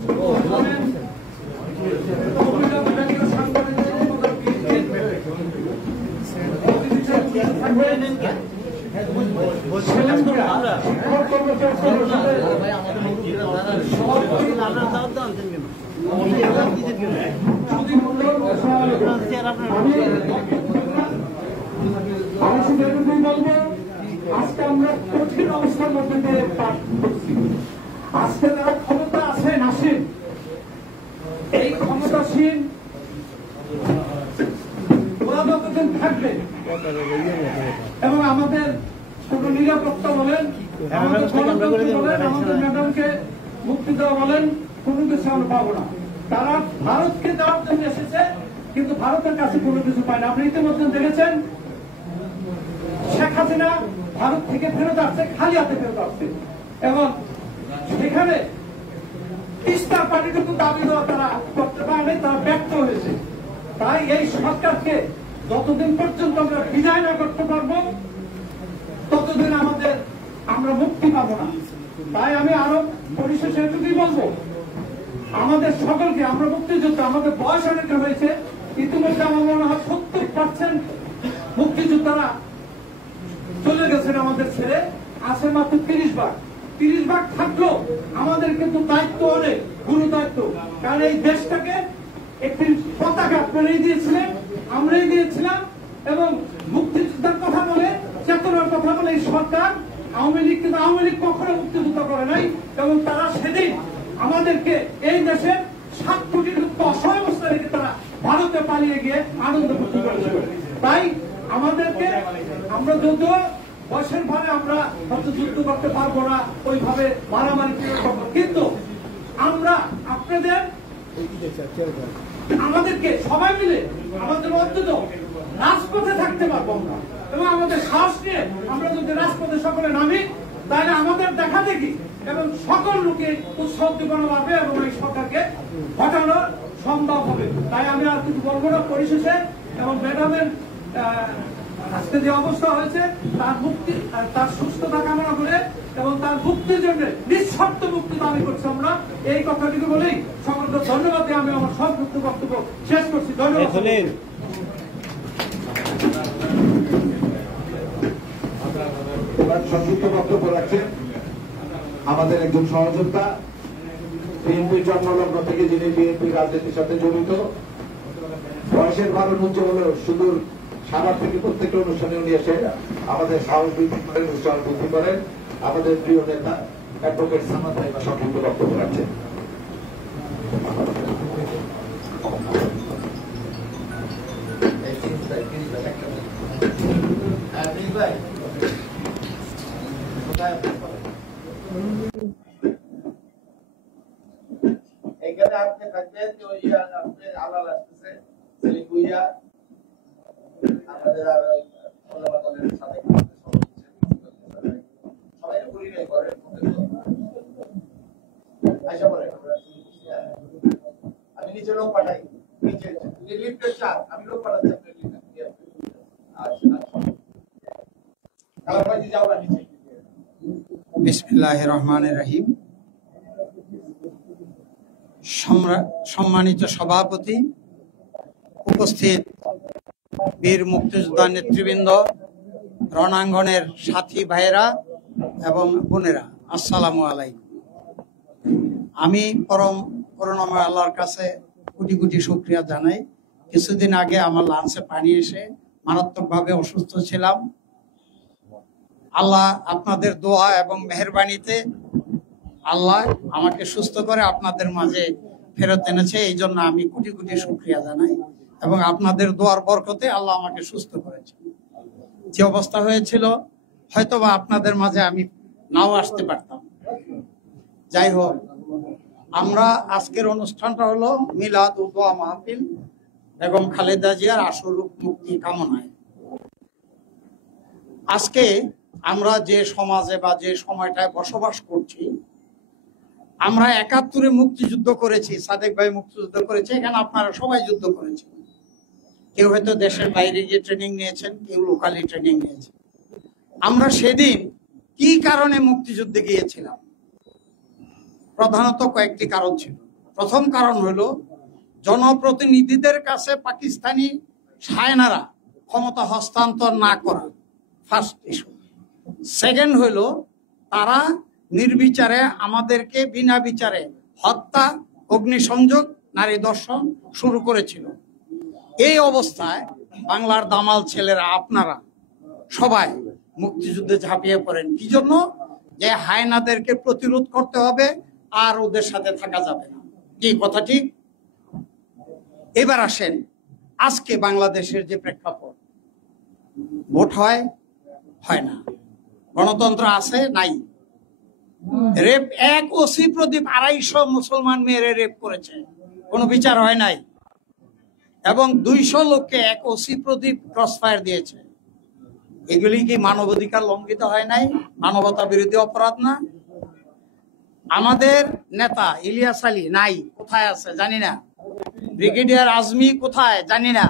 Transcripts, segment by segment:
আজকে আমরা কঠিন অবস্থার মধ্যে দিয়ে পার করছি। আজকে যারা ক্ষমতা আছেন আসেন, এই ক্ষমতাসীন ওরা যতদিন থাকবে এবং আমাদের কোন নিরাপত্তা বলেন, আমাদের গণতন্ত্র বলেন, আমাদের ম্যাডামকে মুক্তি দেওয়া বলেন, কোনো কিছু আমরা পাবো না। তারা ভারতকে দেওয়ার জন্য এসেছে, কিন্তু ভারতের কাছে কোনো কিছু পায় না। আপনি ইতিমধ্যে দেখেছেন শেখ হাসিনা ভারত থেকে ফেরত আসছে, খালি হাতে ফেরত আসছে, এবং সেখানে তিস্তার পানিটুকু দাবি দেওয়া তারা করতে পারেনি, তারা ব্যর্থ হয়েছে। তাই এই সরকারকে যতদিন পর্যন্ত আমরা বিদায় না করতে পারবো ততদিন আমরা মুক্তি পাবো না। তাই আমি আরো পরিশেষে এটুকুই বলবো, আমাদের সকলকে, আমরা মুক্তিযোদ্ধা, আমাদের বয়স অনেকটা হয়েছে, ইতিমধ্যে আমার মনে হয় 70% মুক্তিযোদ্ধারা চলে গেছেন আমাদের ছেড়ে, আছে মাত্র 30 ভাগ থাকলেও আমাদের কিন্তু দায়িত্ব অনেক, গুরু দায়িত্ব। কারণ এই দেশটাকে একটি পতাকা আপনারাই দিয়েছিলেন, আমরাই দিয়েছিলাম, এবং মুক্তিযোদ্ধার কথা বলে, চেতনার কথা বলে এই সরকার আওয়ামী লীগ, কিন্তু আওয়ামী লীগ কখনো মুক্তিযোদ্ধা করে নাই, এবং তারা সেদিন আমাদেরকে এই দেশের 7 কোটি লোক অসহায় অবস্থায় রেখে তারা ভারতে পালিয়ে গিয়ে আনন্দ ফুর্তি করেছিল। তাই আমাদেরকে, আমরা যদিও বয়সের ভাবে আমরা হয়তো যুদ্ধ করতে পারবো না, ওইভাবে মারামারি করবো, কিন্তু আমরা আপনাদের আমাদেরকে সবাই মিলে আমাদের অন্তত রাজপথে থাকতে পারবো আমরা, এবং আমাদের সাহস নিয়ে আমরা যদি রাজপথে সকলে নামি, তাহলে আমাদের দেখা দেখি এবং সকল লোকে উৎসাহ উদ্দীপনা পাবে এবং এই সরকারকে ঘটানো সম্ভব হবে। তাই আমি আর কিছু বলবো না। পরিশেষে এবং ম্যাডামের আজকে যে অবস্থা হয়েছে, তার মুক্তি, তার সুস্থতা কামনা করে এবং তার মুক্তির জন্য নিঃশর্ত মুক্তি দাবি করছি আমরা। এই কথাটিকে বলেই সকলকে ধন্যবাদ দিয়ে আমি আমার সংক্ষিপ্ত বক্তব্য শেষ করছি। ধন্যবাদ। সংক্ষিপ্ত বক্তব্য রাখছেন আমাদের একজন সহযোদ্ধা, বিএনপির জন্মলগ্ন থেকে যিনি বিএনপির রাজনীতির সাথে জড়িত, বয়সের ভালো উচ্চ হলেও সুদূর সাভার থেকে প্রত্যেকটা অনুষ্ঠানে উনি এসে আমাদের সাহস বৃদ্ধি করেন, উৎসাহ বৃদ্ধি করেন। আমাদের প্রিয় নেতা অ্যাডভোকেট সামাদ ভাই সংক্ষিপ্ত বক্তব্য রাখছেন। এখানে আপনি থাকবেন যে ওই আপনার আলাল আসতেছে সেলিম ভুইয়া, আমাদের আর ওলামাদের সাথে সবাই পরিচয় করেন, আশা করেন আমি নিচে লোক পাঠাই, নিচে লিফটের চাপ আমি লোক পাঠাচ্ছি আপনার কালারবাজি যাও না নিচে। বিসমিল্লাহির রহমানির রহিম। সম্মানিত সভাপতি, উপস্থিত বীর মুক্তিযোদ্ধা নেতৃবৃন্দ, রণাঙ্গনের সাথী ভাইয়েরা এবং বোনেরা, আসসালামু আলাইকুম। আমি পরম করুণাময় আল্লাহর কাছে কোটি কোটি শুকরিয়া জানাই। কিছুদিন আগে আমার লাঞ্চে পানি এসে মারাত্মকভাবে অসুস্থ ছিলাম। আল্লাহ আপনাদের দোয়া এবং মেহেরবানিতে আল্লাহ আমাকে সুস্থ করে আপনাদের মাঝে ফেরত এনেছে, এই জন্য আমি কোটি কোটি শুকরিয়া জানাই, এবং আপনাদের দোয়ার বরকতে আল্লাহ আমাকে সুস্থ করেছে। যে অবস্থা হয়েছিল হয়তোবা আপনাদের মাঝে আমি নাও আসতে পারতাম। যাই হোক, আমরা আজকের অনুষ্ঠানটা হলো মিলাদ ও দোয়া মাহফিল বেগম খালেদা জিয়ার আশুরূপ মুক্তি কামনায়। আজকে আমরা যে সমাজে বা যে সময়টায় বসবাস করছি, আমরা ৭১-এ মুক্তিযুদ্ধ করেছি, সাদেক ভাই মুক্তিযুদ্ধ করেছে, এখানে আপনারা সবাই যুদ্ধ করেছেন। কেউ হয়তো দেশের বাইরে গিয়ে ট্রেনিং নিয়েছেন, কেউ লোকালি ট্রেনিং নিয়েছেন। আমরা সেদিন কি কারণে মুক্তিযুদ্ধে গিয়েছিলাম? প্রধানত কয়েকটি কারণ ছিল। প্রথম কারণ হলো জনপ্রতিনিধিদের কাছে পাকিস্তানি সায়নারা ক্ষমতা হস্তান্তর না করা, ফার্স্ট ইস্যু। সেকেন্ড হলো তারা নির্বিচারে আমাদেরকে বিনা বিচারে হত্যা, অগ্নিসংযোগ, নারী দর্শন শুরু করেছিল। এই অবস্থায় বাংলার দামাল ছেলেরা আপনারা সবাই মুক্তিযুদ্ধে ঝাঁপিয়ে পড়েন। কি জন্য? যে হায়নাদেরকে প্রতিরোধ করতে হবে, আর ওদের সাথে থাকা যাবে না। কি কথা ঠিক? এবার আসেন, আজকে বাংলাদেশের যে প্রেক্ষাপট, ভোট হয় না, গণতন্ত্র আছে নাই, রেপ, এক ওসি প্রদীপ 250 মুসলমান মেয়েরে রেপ করেছে, কোনো বিচার হয় নাই, এবং 200 লোককে এক ওসি প্রদীপ ক্রসফায়ার দিয়েছে। এগুলি কি মানবাধিকার লঙ্ঘিত হয় নাই? মানবতা বিরোধী অপরাধ না? আমাদের নেতা ইলিয়াস আলী নাই, কোথায় আছে জানি না। ব্রিগেডিয়ার আজমি কোথায় জানি না।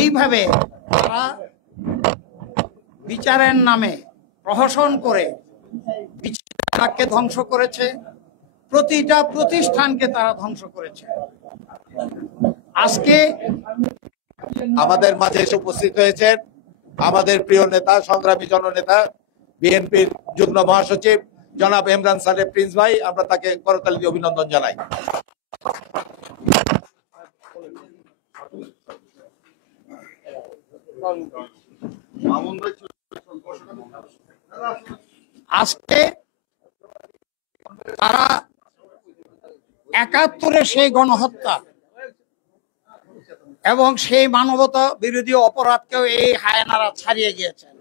এইভাবে তারা বিচারের নামে প্রহসন করে বিচারকে ধ্বংস করেছে, প্রতিটা প্রতিষ্ঠানকে তারা ধ্বংস করেছে। আজকে আমাদের মাঝে এসে উপস্থিত হয়েছেন আমাদের প্রিয় নেতা, সংগ্রামী জননেতা, বিএনপির যুগ্ম মহাসচিব জনাব ইমরান সাহেব প্রিন্স ভাই। আমরা তাকে করতালি দিয়ে অভিনন্দন জানাই। আজকে তারা 71-এ সেই গণহত্যা এবং সেই মানবতা বিরোধী অপরাধকেও এই হায়নারা ছাড়িয়ে গিয়েছেন।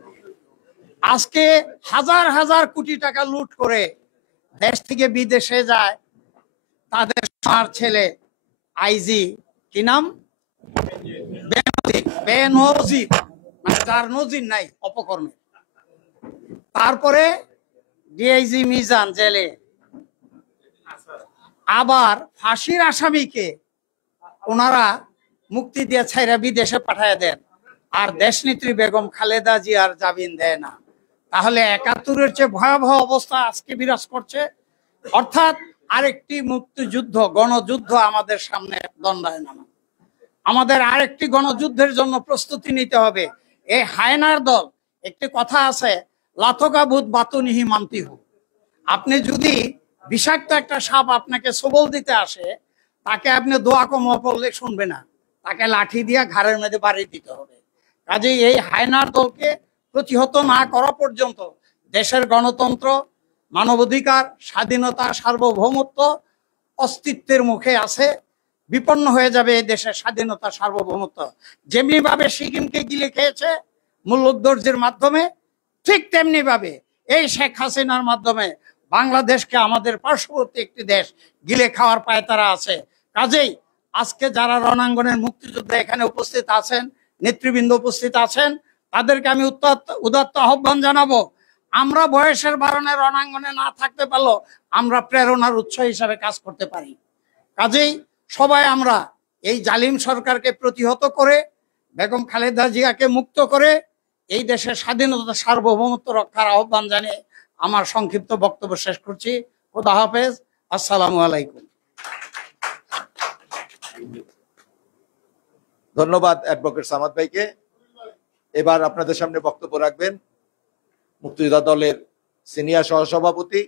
আজকে হাজার হাজার কোটি টাকা লুট করে দেশ থেকে বিদেশে যায় তাদের ছেলে আইজি, কি নাম, বেনজির, মানে যার নজির নাই অপকর্মে। তারপরে ডিআইজি মিজান জেলে, আবার ফাঁসির আসামিকে ওনারা মুক্তি দিয়ে ছাইরা বিদেশে পাঠায় দেন, আর দেশনেত্রী বেগম খালেদা জিয়ার জামিন দেয় না। তাহলে 71-এর চেয়ে ভয়াবহ অবস্থা আজকে বিরাজ করছে। অর্থাৎ আরেকটি মুক্তিযুদ্ধ, গণযুদ্ধ আমাদের সামনে দণ্ডায়মান। আমাদের আরেকটি গণযুদ্ধের জন্য প্রস্তুতি নিতে হবে। এই হায়নার দল, একটি কথা আছে, লাথকা ভূত বাতুনিহি মান্তিহু। আপনি যদি বিষাক্ত একটা সাপ আপনাকে সবল দিতে আসে, তাকে আপনি দোয়া কম পড়লে শুনবে না, তাকে লাঠি দিয়ে ঘাড়ের মধ্যে বাড়ি দিতে হবে। কাজেই এই হায়নার দলকে প্রতিহত না করা পর্যন্ত দেশের গণতন্ত্র, মানবাধিকার, স্বাধীনতা, সার্বভৌমত্ব অস্তিত্বের মুখে আছে, বিপন্ন হয়ে যাবে এই দেশের স্বাধীনতা, সার্বভৌমত্ব। যেমনি ভাবে সিকিমকে গিলে খেয়েছে মূল্যোদ্দর্জের মাধ্যমে, ঠিক তেমনি ভাবে এই শেখ হাসিনার মাধ্যমে বাংলাদেশকে, আমাদের পার্শ্ববর্তী একটি দেশ, গিলে খাওয়ার পায়তারা আছে। কাজেই আজকে যারা রণাঙ্গনের মুক্তিযোদ্ধা এখানে উপস্থিত আছেন, নেতৃবৃন্দ উপস্থিত আছেন, তাদেরকে আমি উদাত্ত আহ্বান জানাবো, আমরা বয়সের কারণে রণাঙ্গনে না থাকতে পারলেও আমরা প্রেরণার উৎস হিসাবে কাজ করতে পারি। কাজেই সবাই আমরা এই জালিম সরকারকে প্রতিহত করে, বেগম খালেদা জিয়াকে মুক্ত করে এই দেশের স্বাধীনতা, সার্বভৌমত্ব রক্ষার আহ্বান জানিয়ে আমার সংক্ষিপ্ত বক্তব্য শেষ করছি। খোদা হাফেজ, আসসালামু আলাইকুম। ধন্যবাদ অ্যাডভোকেট সামাদ ভাইকে। এবার আপনাদের সামনে বক্তব্য রাখবেন মুক্তিযোদ্ধা দলের সিনিয়র সহসভাপতি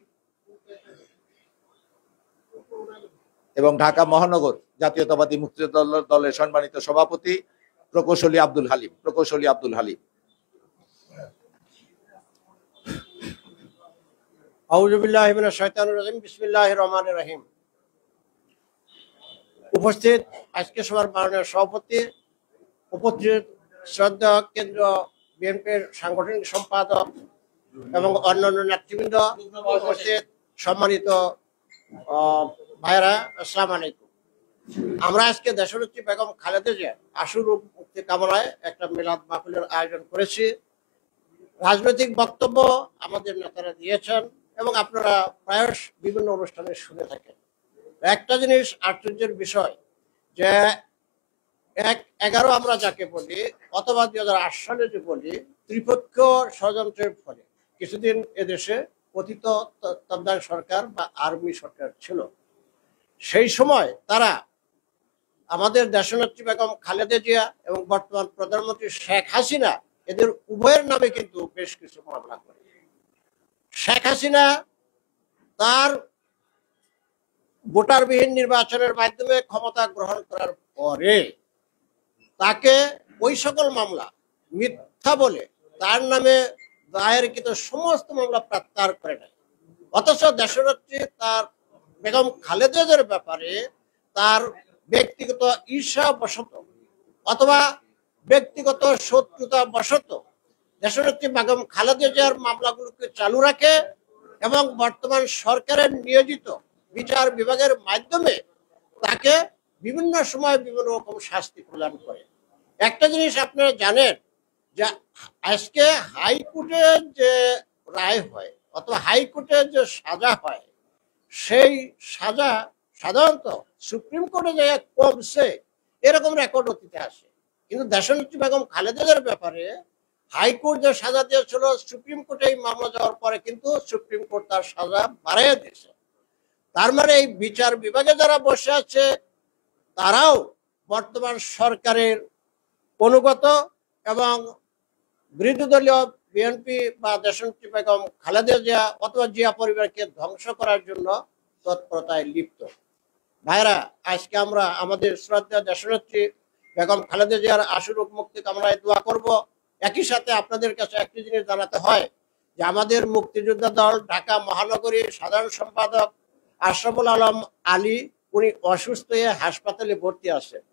এবং ঢাকা মহানগর জাতীয়তাবাদী মুক্তিযোদ্ধা দলের সম্মানিত সভাপতি প্রকৌশলী আব্দুল হালিম। আউযু বিল্লাহি মিনাশ শাইতানির রাজিম, বিসমিল্লাহির রহমানির রহিম। উপস্থিত আজকে সভার মাননীয় সভাপতি, উপস্থিত শ্রদ্ধা কেন্দ্র বিএনপির সাংগঠনিক সম্পাদক এবং অন্যান্য নেতৃবৃন্দ, উপস্থিত সম্মানিত ভাইরা, আসসালামু আলাইকুম। আমরা আজকে দেশনেত্রী বেগম খালেদা জিয়া আশুরূপ মুক্তি কামনায় একটা মিলাদ মাহফিলের আয়োজন করেছি। রাজনৈতিক বক্তব্য আমাদের নেতারা দিয়েছেন এবং আপনারা প্রায়শ বিভিন্ন অনুষ্ঠানে শুনে থাকেন। একটা জিনিস আশ্চর্যের বিষয় যে 11 আমরা যাকে বলি, অথবা 2008 সালে যে বলি, ত্রিপক্ষ ষড়যন্ত্রের ফলে কিছুদিন এদেশে পতিত তত্ত্বাবধায়ক সরকার বা আর্মি সরকার ছিল। সেই সময় তারা আমাদের দেশনেত্রী বেগম খালেদা জিয়া এবং বর্তমান প্রধানমন্ত্রী শেখ হাসিনা এদের উভয়ের নামে কিন্তু বেশ কিছু মামলা করে। শেখ হাসিনা তার ভোটারবিহীন নির্বাচনের মাধ্যমে ক্ষমতা গ্রহণ করার পরে তাকে ওই সকল মামলা মিথ্যা বলে তার নামে দায়েরকৃত সমস্ত মামলা প্রত্যাহার করে নেয়। অথচ দেশনেত্রী তার বেগম খালেদা জিয়ার ব্যাপারে তার ব্যক্তিগত ঈর্ষা বশত অথবা ব্যক্তিগত শত্রুতা বশত দেশনেত্রী বেগম খালেদা জিয়ার মামলাগুলোকে চালু রাখে এবং বর্তমান সরকারের নিয়োজিত বিচার বিভাগের মাধ্যমে তাকে বিভিন্ন সময় বিভিন্ন রকম শাস্তি প্রদান করে। একটা জিনিস আপনারা জানেন যে আজকে হাইকোর্টের যে রায় হয় অথবা হাইকোর্টের যে সাজা হয় সেই সাজা সাধারণত সুপ্রিম কোর্টে যে কমছে এরকম রেকর্ড অতীতে আসে, কিন্তু দেশনেত্রী বেগম খালেদা জিয়ার ব্যাপারে হাইকোর্ট যে সাজা দিয়েছিল সুপ্রিম কোর্টে এই মামলা যাওয়ার পরে কিন্তু সুপ্রিম কোর্ট তার সাজা বাড়াইয়া দিয়েছে। তার মানে এই বিচার বিভাগে যারা বসে আছে তারাও বর্তমান সরকারের অনুগত এবং বিরোধী দলীয় বিএনপি বা দেশনেত্রী বেগম খালেদা জিয়া অথবা জিয়া পরিবারকে ধ্বংস করার জন্য তৎপরতায় লিপ্ত। ভাইরা, আজকে আমরা আমাদের শ্রদ্ধা দেশনেত্রী বেগম খালেদা জিয়ার আশুরূপ মুক্তি কামনায় দোয়া করব। একই সাথে আপনাদের কাছে একটি জিনিস জানাতে হয় যে আমাদের মুক্তিযোদ্ধা দল ঢাকা মহানগরীর সাধারণ সম্পাদক আশরাফুল আলম আলী উনি অসুস্থ হয়ে হাসপাতালে ভর্তি আছেন।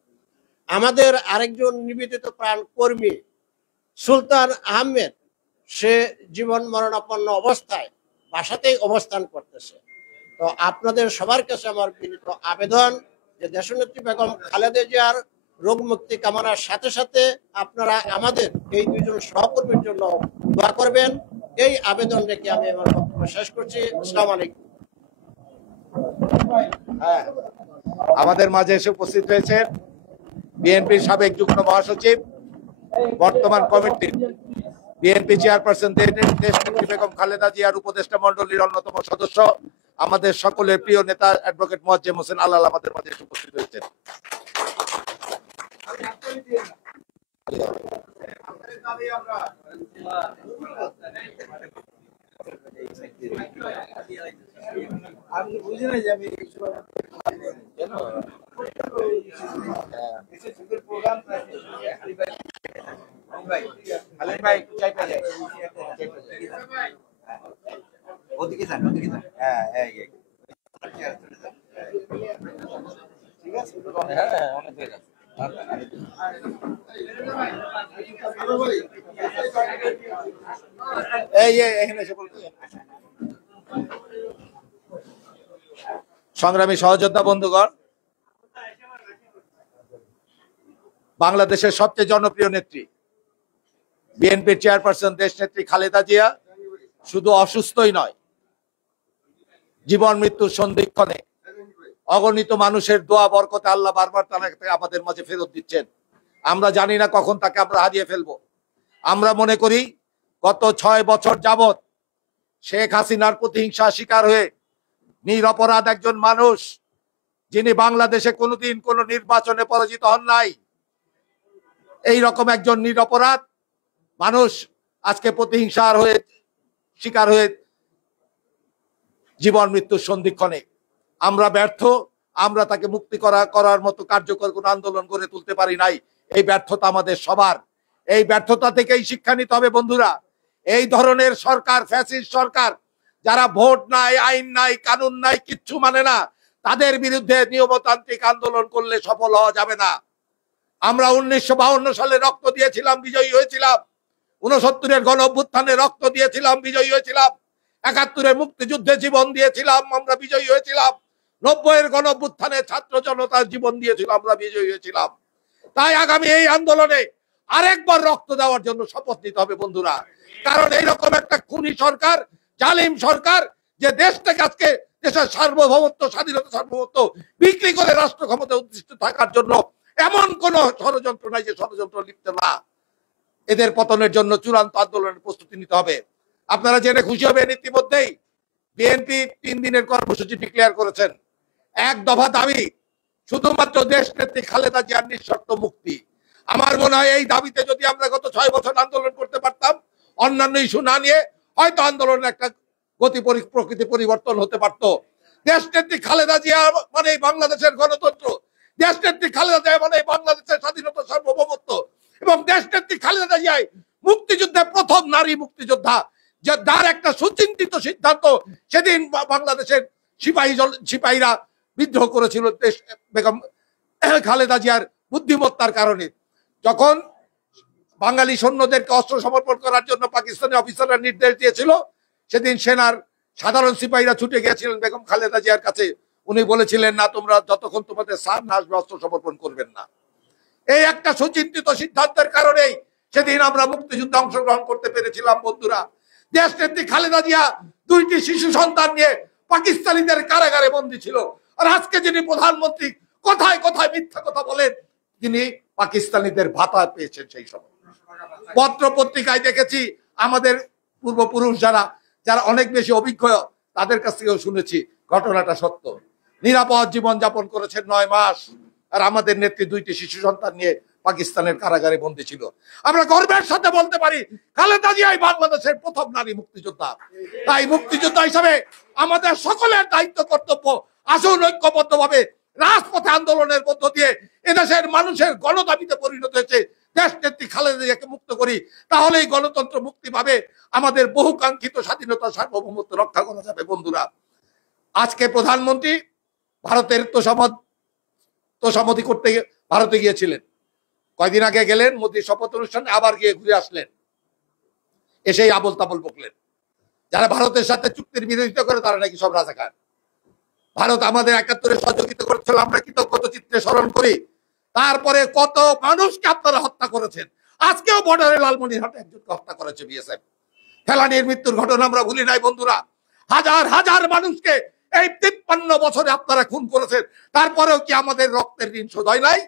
আমাদের আরেকজন নিবেদিত প্রাণ কর্মী সুলতান আহমেদ সে জীবন মরণাপন্ন অবস্থায় বাসাতেই অবস্থান করতেছে। তো আপনাদের সবার কাছে আমার বিনীত আবেদন যে দেশনেত্রী বেগম খালেদা জিয়ার রোগ মুক্তি কামনার সাথে সাথে আপনারা আমাদের এই দুইজন সহকর্মীর জন্য দোয়া করবেন। এই আবেদন রেখে আমি আমার বক্তব্য শেষ করছি। আসসালামু আলাইকুম। হ্যাঁ, আমাদের মাঝে এসে উপস্থিত হয়েছেন বিএনপির সাবেক যুগ্ম মহাসচিব, বর্তমান কমিটির বিএনপি চেয়ারপারসন দেশনেত্রী বেগম খালেদা জিয়ার উপদেষ্টা মন্ডলীর অন্যতম সদস্য, আমাদের সকলের প্রিয় নেতা অ্যাডভোকেট মোয়াজ্জেম হোসেন আলাল আমাদের মাঝে এসে উপস্থিত হয়েছেন। আমি বুঝি না যে আমি প্রোগ্রাম ওদিকে যান, ওদিকে যান। হ্যাঁ হ্যাঁ ঠিক আছে, হ্যাঁ অনেক হয়ে গেছে। সংগ্রামী সহযোদ্ধা বন্ধুগণ, বাংলাদেশের সবচেয়ে জনপ্রিয় নেত্রী বিএনপির চেয়ারপারসন দেশনেত্রী খালেদা জিয়া শুধু অসুস্থই নয়, জীবন মৃত্যুর সন্ধিক্ষণে অগণিত মানুষের দোয়া বরকতে আল্লাহ বারবার তাকে আমাদের মাঝে ফেরত দিচ্ছেন। আমরা জানি না কখন তাকে আমরা হারিয়ে ফেলবো। আমরা মনে করি গত 6 বছর যাবত শেখ হাসিনার প্রতিহিংসা শিকার হয়ে নিরপরাধ একজন মানুষ, যিনি বাংলাদেশে কোনোদিন কোনো নির্বাচনে পরাজিত হন নাই, এই রকম একজন নিরপরাধ মানুষ আজকে প্রতিহিংসার হয়ে শিকার হয়ে জীবন মৃত্যুর সন্ধিক্ষণে। আমরা ব্যর্থ, আমরা তাকে মুক্তি করার মতো কার্যকর কোন আন্দোলন গড়ে তুলতে পারি নাই। এই ব্যর্থতা আমাদের সবার। এই ব্যর্থতা থেকেই শিক্ষা নিতে হবে বন্ধুরা। এই ধরনের সরকার, ফ্যাসিস্ট সরকার, যারা ভোট নাই, আইন নাই, কানুন নাই, কিচ্ছু মানে না, তাদের বিরুদ্ধে নিয়মতান্ত্রিক আন্দোলন করলে সফল হওয়া যাবে না। আমরা 1952 সালে রক্ত দিয়েছিলাম, বিজয়ী হয়েছিলাম। 69-এর গণ অভ্যুত্থানে রক্ত দিয়েছিলাম, বিজয়ী হয়েছিলাম। 71-এর মুক্তিযুদ্ধে জীবন দিয়েছিলাম, আমরা বিজয়ী হয়েছিলাম। 90-এর গণ অভ্যুত্থানে ছাত্র জনতার জীবন দিয়েছিল, আমরা বিজয়ী হয়েছিলাম। তাই আগামী এই আন্দোলনে আরেকবার রক্ত দেওয়ার জন্য শপথ নিতে হবে বন্ধুরা। কারণ এইরকম একটা খুনি সরকার, জালিম সরকার, যে দেশটাকে আজকে দেশের সার্বভৌমত্ব, স্বাধীনতা, সার্বভৌমত্ব বিক্রি করে রাষ্ট্র ক্ষমতায় অধিষ্ঠিত থাকার জন্য এমন কোন ষড়যন্ত্র নাই যে ষড়যন্ত্র লিপ্ত না। এদের পতনের জন্য চূড়ান্ত আন্দোলনের প্রস্তুতি নিতে হবে। আপনারা জেনে খুশি হবেন, ইতিমধ্যেই বিএনপি 3 দিনের কর্মসূচি ডিক্লেয়ার করেছেন। এক দফা দাবি, শুধুমাত্র দেশ নেত্রী খালেদা জিয়ার নিঃশর্ত মুক্তি। আমার মনে হয় এই দাবিতে যদি আমরা গত 6 বছর আন্দোলন করতে পারতাম, অন্যান্য ইস্যু না নিয়ে, হয়তো আন্দোলনের একটা গতি প্রকৃতি পরিবর্তন হতে পারত। দেশ নেত্রী খালেদা জিয়া মানে বাংলাদেশের গণতন্ত্র, দেশ নেত্রী খালেদা জিয়া মানে বাংলাদেশের স্বাধীনতা, সার্বভৌমত্ব, এবং দেশ নেত্রী খালেদা জিয়াই মুক্তিযুদ্ধের প্রথম নারী মুক্তিযোদ্ধা, যার একটা সুচিন্তিত সিদ্ধান্ত সেদিন বাংলাদেশের সিপাহীরা বিদ্রোহ করেছিল দেশ বেগম খালেদা জিয়ার বুদ্ধিমত্তার কারণে। যখন বাঙালি সৈন্যদেরকে অস্ত্র সমর্পণ করার জন্য পাকিস্তানি অফিসাররা নির্দেশ দিয়েছিল, সেদিন সেনার সাধারণ সিপাহীরা ছুটে গিয়েছিলেন বেগম খালেদা জিয়ার কাছে। উনি বলেছিলেন, না, তোমরা যতক্ষণ তোমাদের স্যার না আসবে অস্ত্র সমর্পণ করবেন না। এই একটা সুচিন্তিত সিদ্ধান্তের কারণেই সেদিন আমরা মুক্তিযুদ্ধে অংশগ্রহণ করতে পেরেছিলাম। বন্ধুরা, দেশ নেত্রী খালেদা জিয়া 2টি শিশু সন্তান নিয়ে পাকিস্তানিদের কারাগারে বন্দী ছিল। আর আজকে যিনি প্রধানমন্ত্রী, কথায় কথায় মিথ্যা কথা বলেন, তিনি পাকিস্তানিদের ভাতা পেয়েছেন। সেই সময় পত্র পত্রিকায় দেখেছি, আমাদের পূর্বপুরুষ যারা যারা অনেক বেশি অভিজ্ঞ, তাদের কাছ থেকেও শুনেছি ঘটনাটা সত্য। নিরাপদ জীবন যাপন করেছেন 9 মাস। আর আমাদের নেত্রী 2টি শিশু সন্তান নিয়ে পাকিস্তানের কারাগারে বন্দী ছিল। আমরা গর্বের সাথে বলতে পারি, খালেদা জিয়াই বাংলাদেশের প্রথম নারী মুক্তিযোদ্ধা। তাই মুক্তিযোদ্ধা হিসাবে আমাদের সকলের দায়িত্ব, কর্তব্য, আসুন ঐক্যবদ্ধভাবে রাজপথে আন্দোলনের মধ্য দিয়ে এদেশের মানুষের গণদাবিতে পরিণত হয়েছে দেশ নেত্রী খালেদা জিয়াকে মুক্ত করি। তাহলেই গণতন্ত্র মুক্তি পাবে, আমাদের বহুকাঙ্ক্ষিত স্বাধীনতা, সার্বভৌমত্ব রক্ষা করা যাবে। বন্ধুরা, আজকে প্রধানমন্ত্রী ভারতের তোষামতি করতে ভারতে গিয়েছিলেন। কয়দিন আগে গেলেন মোদীর শপথ অনুষ্ঠানে, আবার গিয়ে ঘুরে আসলেন, এসেই আবল তাবল বকলেন। যারা ভারতের সাথে চুক্তির বিরোধিতা করে তারা নাকি সব রাজাকার। ভারত আমাদের 71-এ সহযোগিতা করেছিল, আমরা কৃতজ্ঞতা চিত্রে স্মরণ করি। তারপরে কত মানুষকে আপনারা হত্যা করেছেন। আজকেও বর্ডারে লালমনিরহাটে একজনকে হত্যা করেছে বিএসএফ। ফেলানির মৃত্যুর ঘটনা আমরা ভুলি নাই। বন্ধুরা, হাজার হাজার মানুষকে এই 53 বছরে আপনারা খুন করেছেন। তারপরেও কি আমাদের রক্তের ঋণ শোধ হয় নাই?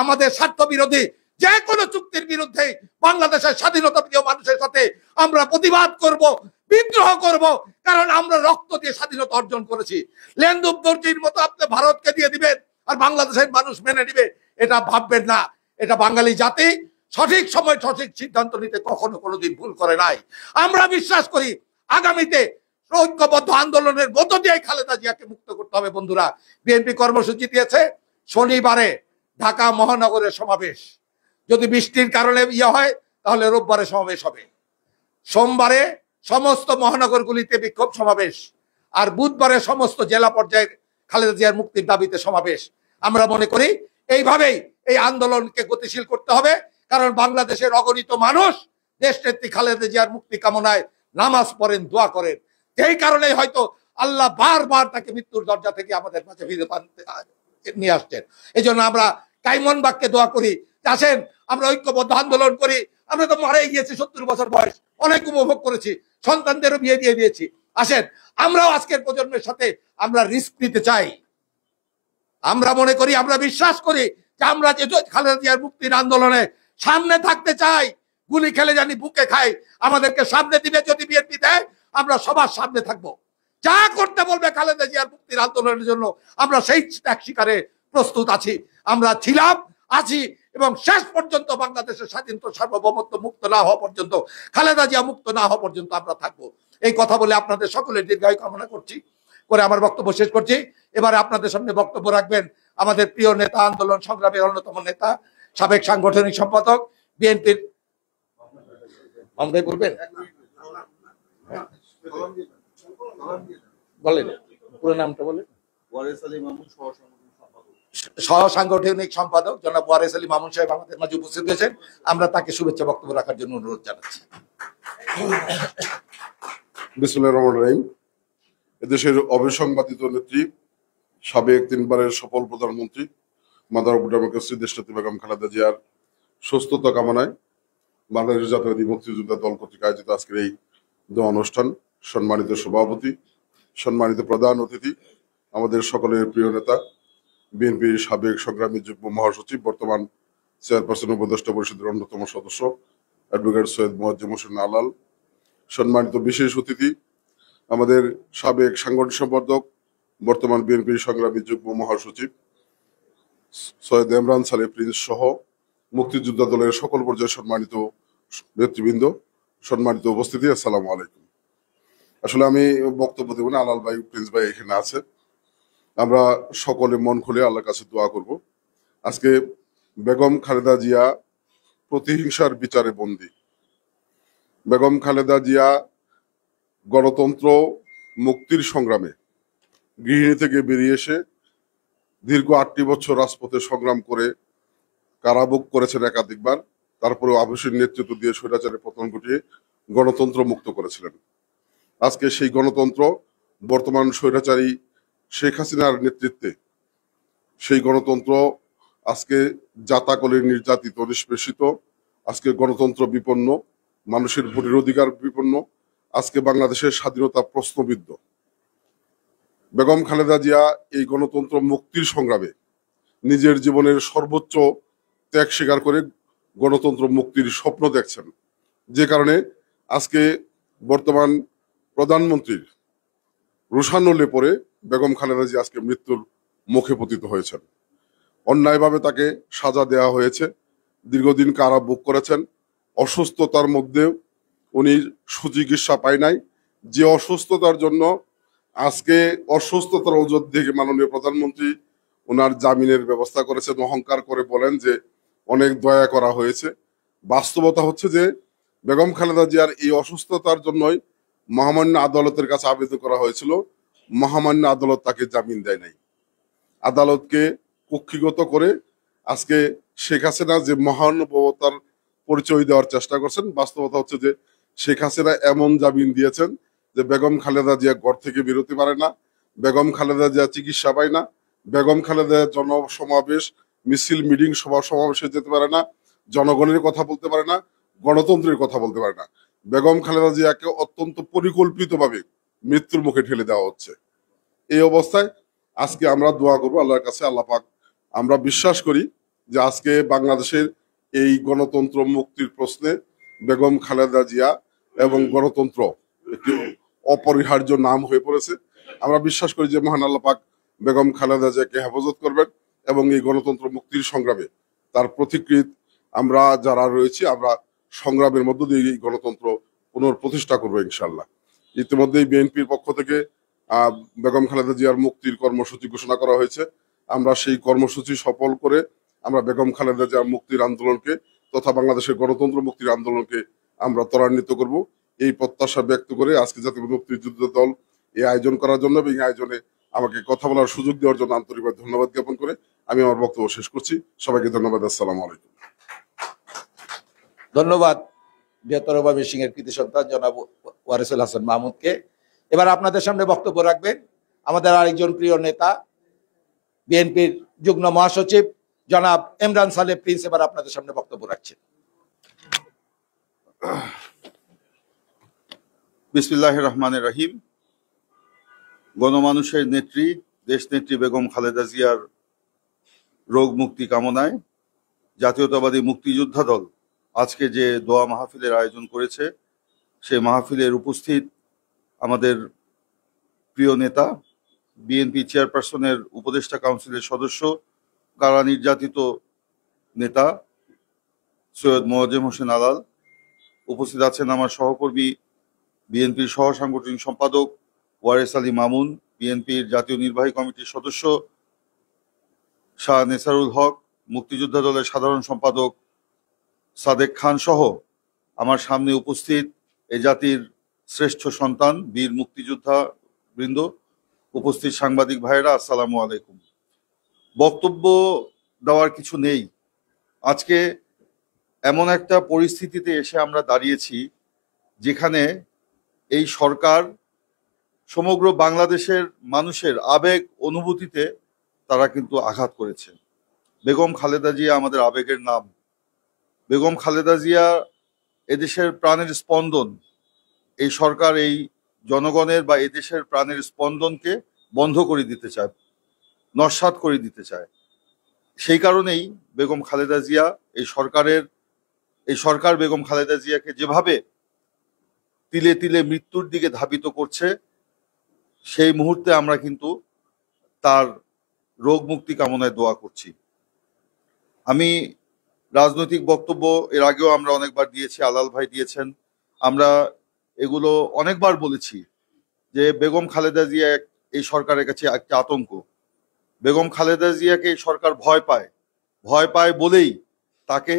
আমাদের স্বার্থ বিরোধী যে কোনো চুক্তির বিরুদ্ধে বাংলাদেশের স্বাধীনতা প্রিয় মানুষের সাথে আমরা প্রতিবাদ করব, বিদ্রোহ করব, কারণ আমরা রক্ত দিয়ে স্বাধীনতা অর্জন করেছি। লেন্দুব দর্জির মতো আপনি ভারতকে দিয়ে দিবেন আর বাংলাদেশের মানুষ মেনে নিবে, এটা ভাববেন না। এটা বাঙালি জাতি সঠিক সময় সঠিক সিদ্ধান্ত নিতে কখনো কোনোদিন ভুল করে নাই। আমরা বিশ্বাস করি আগামীতে ঐক্যবদ্ধ আন্দোলনের মধ্য দিয়ে খালেদা জিয়াকে মুক্ত করতে হবে। বন্ধুরা, বিএনপি কর্মসূচি দিয়েছে শনিবারে ঢাকা মহানগরের সমাবেশ। যদি বৃষ্টির কারণে হয় তাহলে রোববারে সমাবেশ হবে। সোমবারে সমস্ত মহানগরগুলিতে বিক্ষোভ সমাবেশ, আর বুধবারে সমস্ত জেলা পর্যায়ে খালেদা জিয়ার মুক্তির দাবিতে সমাবেশ। আমরা মনে করি এইভাবেই এই আন্দোলনকে গতিশীল করতে হবে, কারণ বাংলাদেশের অগণিত মানুষ দেশ নেত্রী খালেদা জিয়ার মুক্তি কামনায় নামাজ পড়েন, দোয়া করেন। এই কারণেই হয়তো আল্লাহ বারবার তাকে মৃত্যুর দরজা থেকে আমাদের কাছে ফিরে নিয়ে আসছেন। এই জন্য আমরা কাইমন বাক্যে দোয়া করি, আসেন আমরা ঐক্যবদ্ধ আন্দোলন করি। আমরা তো মারাই গিয়েছি, 70 বছর বয়স, অনেক উপভোগ করেছি, সন্তানদেরও বিয়ে দিয়ে দিয়েছি। আসেন আমরাও আজকের প্রজন্মের সাথে আমরা রিস্ক নিতে চাই। আমরা মনে করি, আমরা বিশ্বাস করি যে আমরা যে খালেদা জিয়ার মুক্তির আন্দোলনে সামনে থাকতে চাই। গুলি খেলে জানি বুকে খাই, আমাদেরকে সামনে দিবে যদি বিএনপি দেয়, আমরা সবার সামনে থাকবো। যা করতে বলবে খালেদা জিয়ার মুক্তির আন্দোলনের জন্য আমরা সেই ত্যাগ স্বীকারে প্রস্তুত আছি। আমরা ছিলাম, আছি, এবং শেষ পর্যন্ত বাংলাদেশের স্বাধীনতা, সার্বভৌমত্ব মুক্ত না হওয়া পর্যন্ত, খালেদা জিয়া মুক্ত না হওয়া পর্যন্ত আমরা থাকবো। এই কথা বলে আপনাদের সকলের দীর্ঘায়ু কামনা করছি, করে আমার বক্তব্য শেষ করছি। এবারে আপনাদের সামনে বক্তব্য রাখবেন আমাদের প্রিয় নেতা, আন্দোলন সংগ্রামের অন্যতম নেতা, সাবেক সাংগঠনিক সম্পাদক বিএনপির, আমরাই বলবেন, বলেন পুরো নামটা বলেন। সহ সাংগঠনিক সম্পাদক জনাব ওয়ারেস আলী মামুন সাহেব আমাদের মাঝে উপস্থিত হয়েছেন। আমরা তাকে শুভেচ্ছা বক্তব্য রাখার জন্য অনুরোধ জানাচ্ছি। বিসমিল্লাহির রহমানির রহিম। এদেশের অবিসংবাদিত নেত্রী, সাবেক 3 বারের সফল প্রধানমন্ত্রী মাদার অব ডেমোক্রেসি দেশনেত্রী বেগম খালেদা জিয়ার সুস্থতা কামনায় বাংলাদেশ জাতীয়তাবাদী মুক্তিযোদ্ধা দল কর্তৃক আয়োজিত আজকের এই দোয়া অনুষ্ঠান, সম্মানিত সভাপতি, সম্মানিত প্রধান অতিথি, আমাদের সকলের প্রিয় নেতা, বিএনপির সাবেক সংগ্রামী যুগ্ম মহাসচিব, বর্তমান চেয়ারপারসন উপদেষ্টা পরিষদের অন্যতম সদস্য অ্যাডভোকেট সৈয়দ মুয়াজ্জেম হোসেন আলাল, সম্মানিত বিশেষ অতিথি, আমাদের সাবেক সাংগঠনিক সম্পাদক বর্তমান বিএনপির সংগ্রামী যুগ্ম মহাসচিব সৈয়দ ইমরান সালে প্রিন্স সহ মুক্তিযোদ্ধা দলের সকল পর্যায়ের সম্মানিত নেতৃবৃন্দ, সম্মানিত উপস্থিতি, আসসালামু আলাইকুম। আসলে আমি বক্তব্য দেব না, আলাল ভাই, প্রিন্স ভাই এখানে আছে। আমরা সকলে মন খুলে আল্লাহর কাছে দোয়া করব। আজকে বেগম খালেদা জিয়া প্রতিহিংসার বিচারে বন্দী। বেগম খালেদা জিয়া গণতন্ত্র মুক্তির সংগ্রামে গৃহিণী থেকে বেরিয়ে এসে দীর্ঘ 8টি বছর রাজপথে সংগ্রাম করে কারাভোগ করেছেন একাধিকবার। তারপরেও আবশ্যিক নেতৃত্ব দিয়ে স্বৈরাচারের পতন ঘটিয়ে গণতন্ত্র মুক্ত করেছিলেন। আজকে সেই গণতন্ত্র বর্তমান স্বৈরাচারী শেখ হাসিনার নেতৃত্বে সেই গণতন্ত্র আজকে জাতাকলে নির্যাতিত, নিষ্পেষিত। আজকে গণতন্ত্র বিপন্ন, মানুষের ভোটের অধিকার বিপন্ন। আজকে বাংলাদেশের স্বাধীনতা প্রশ্নবিদ্ধ। বেগম খালেদা জিয়া এই গণতন্ত্র মুক্তির সংগ্রামে নিজের জীবনের সর্বোচ্চ ত্যাগ স্বীকার করে গণতন্ত্র মুক্তির স্বপ্ন দেখছেন, যে কারণে আজকে বর্তমান প্রধানমন্ত্রীর রোষানলে পড়ে বেগম খালেদা জিয়া আজকে মৃত্যুর মুখে পতিত হয়েছেন। অন্যায়ভাবে তাকে সাজা দেওয়া হয়েছে, দীর্ঘদিন কারাভোগ করেছেন। অসুস্থতার মধ্যেও উনি সুচিকিৎসা পায় নাই। যে অসুস্থতার জন্য আজকে অসুস্থতার ওজোর দেখে মাননীয় প্রধানমন্ত্রী ওনার জামিনের ব্যবস্থা করেছেন। অহংকার করে বলেন যে অনেক দয়া করা হয়েছে। বাস্তবতা হচ্ছে যে বেগম খালেদা জিয়ার এই অসুস্থতার জন্যই মহামান্য আদালতের কাছে আবেদন করা হয়েছিল। মহামান্য আদালত তাকে জামিন দেয় নাই। আদালতকে কক্ষিগত করে আজকে শেখ হাসিনা যে মহানুভবতার পরিচয় দেওয়ার চেষ্টা করছেন, বাস্তবতা হচ্ছে যে শেখ হাসিনা এমন জামিন দিয়েছেন যে বেগম খালেদা জিয়া ঘর থেকে বেরোতে পারে না, বেগম খালেদা জিয়া চিকিৎসা পায় না, বেগম খালেদা জনসমাবেশ, মিছিল, মিটিং, সভা সমাবেশে যেতে পারে না, জনগণের কথা বলতে পারে না, গণতন্ত্রের কথা বলতে পারে না। বেগম খালেদা জিয়াকে অত্যন্ত পরিকল্পিতভাবে মৃত্যুর মুখে ঠেলে দেওয়া হচ্ছে। এই অবস্থায় আজকে আমরা দোয়া করবো আল্লাহর কাছে। আল্লাহ পাক, আমরা বিশ্বাস করি যে আজকে বাংলাদেশের এই গণতন্ত্র মুক্তির প্রশ্নে বেগম খালেদা জিয়া এবং গণতন্ত্র একটি অপরিহার্য নাম হয়ে পড়েছে। আমরা বিশ্বাস করি যে মহান আল্লাহ পাক বেগম খালেদা জিয়াকে হেফাজত করবেন এবং এই গণতন্ত্র মুক্তির সংগ্রামে তার প্রতিকৃত আমরা যারা রয়েছি, আমরা সংগ্রামের মধ্য দিয়ে এই গণতন্ত্র পুনঃপ্রতিষ্ঠা করবো ইনশাল্লাহ। ইতিমধ্যেই বিএনপির পক্ষ থেকে বেগম খালেদা জিয়ার মুক্তির কর্মসূচি ঘোষণা করা হয়েছে। আমরা সেই কর্মসূচি সফল করে আমরা বেগম খালেদা জিয়ার মুক্তির আন্দোলনকে তথা বাংলাদেশের গণতন্ত্র মুক্তির আন্দোলনকে আমরা ত্বরান্বিত করব, এই প্রত্যাশা ব্যক্ত করে আজকে জাতীয় মুক্তিযুদ্ধ দল এই আয়োজন করার জন্য এবং এই আয়োজনে আমাকে কথা বলার সুযোগ দেওয়ার জন্য আন্তরিকভাবে ধন্যবাদ জ্ঞাপন করে আমি আমার বক্তব্য শেষ করছি। সবাইকে ধন্যবাদ। আসসালামু আলাইকুম। ধন্যবাদ বৃহত্তর ময়মনসিং এর কৃতি সন্তান জনাব ওয়ারিসুল হাসান মাহমুদকে। এবার আপনাদের সামনে বক্তব্য রাখবেন আমাদের আরেকজন প্রিয় নেতা, বিএনপির যুগ্ম মহাসচিব জনাব ইমরান সালে প্রিন্স। এবার আপনাদের সামনে বক্তব্য রাখছেন। বিসমিল্লাহির রহমানির রহিম। গণমানুষের নেত্রী, দেশ নেত্রী বেগম খালেদা জিয়ার রোগ মুক্তি কামনায় জাতীয়তাবাদী মুক্তিযোদ্ধা দল আজকে যে দোয়া মাহফিলের আয়োজন করেছে, সেই মাহফিলের উপস্থিত আমাদের প্রিয় নেতা, বিএনপি চেয়ারপারসনের উপদেষ্টা কাউন্সিলের সদস্য, কারা নির্যাতিত নেতা সৈয়দ মোয়াজ্জেম হোসেন আলাল, উপস্থিত আছেন আমার সহকর্মী বিএনপির সহ সাংগঠনিক সম্পাদক ওয়ারেস আলী মামুন, বিএনপির জাতীয় নির্বাহী কমিটির সদস্য শাহ নেসারুল হক, মুক্তিযোদ্ধা দলের সাধারণ সম্পাদক সাদেক খান সহ আমার সামনে উপস্থিত এ জাতির শ্রেষ্ঠ সন্তান বীর মুক্তিযোদ্ধা বৃন্দ, উপস্থিত সাংবাদিক ভাইয়েরা, আসসালামু আলাইকুম। বক্তব্য দেওয়ার কিছু নেই। আজকে এমন একটা পরিস্থিতিতে এসে আমরা দাঁড়িয়েছি যেখানে এই সরকার সমগ্র বাংলাদেশের মানুষের আবেগ অনুভূতিতে তারা কিন্তু আঘাত করেছে। বেগম খালেদা জিয়া আমাদের আবেগের নাম। বেগম খালেদা জিয়া এদেশের প্রাণের স্পন্দন। এই সরকার এই জনগণের বা এদেশের প্রাণের স্পন্দনকে বন্ধ করে দিতে চায়, নস্যাৎ করে দিতে চায়। সেই কারণেই বেগম খালেদা জিয়া এই সরকার বেগম খালেদা জিয়াকে যেভাবে তিলে তিলে মৃত্যুর দিকে ধাবিত করছে, সেই মুহূর্তে আমরা কিন্তু তার রোগ মুক্তি কামনায় দোয়া করছি। আমি রাজনৈতিক বক্তব্য এর আগেও আমরা অনেকবার দিয়েছি, আলাল ভাই দিয়েছেন, আমরা এগুলো অনেকবার বলেছি যে বেগম খালেদা জিয়া এই সরকারের কাছে একটা আতঙ্ক। বেগম খালেদা জিয়াকে এই সরকার ভয় পায় বলেই তাকে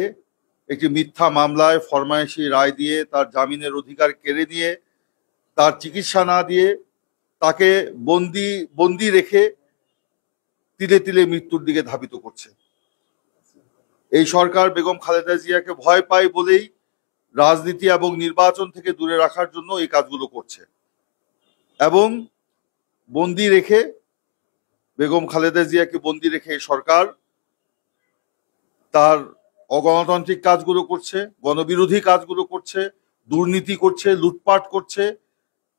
একটি মিথ্যা মামলায় ফরমায়েশি রায় দিয়ে তার জামিনের অধিকার কেড়ে নিয়ে তার চিকিৎসা না দিয়ে তাকে বন্দি রেখে তিলে তিলে মৃত্যুর দিকে ধাবিত করছে। এই সরকার বেগম খালেদা জিয়াকে ভয় পায় বলেই রাজনীতি এবং নির্বাচন থেকে দূরে রাখার জন্য এই কাজগুলো করছে এবং বেগম খালেদা জিয়াকে বন্দি রেখে এই সরকার তার অগণতান্ত্রিক কাজগুলো করছে, গণবিরোধী কাজগুলো করছে, দুর্নীতি করছে, লুটপাট করছে,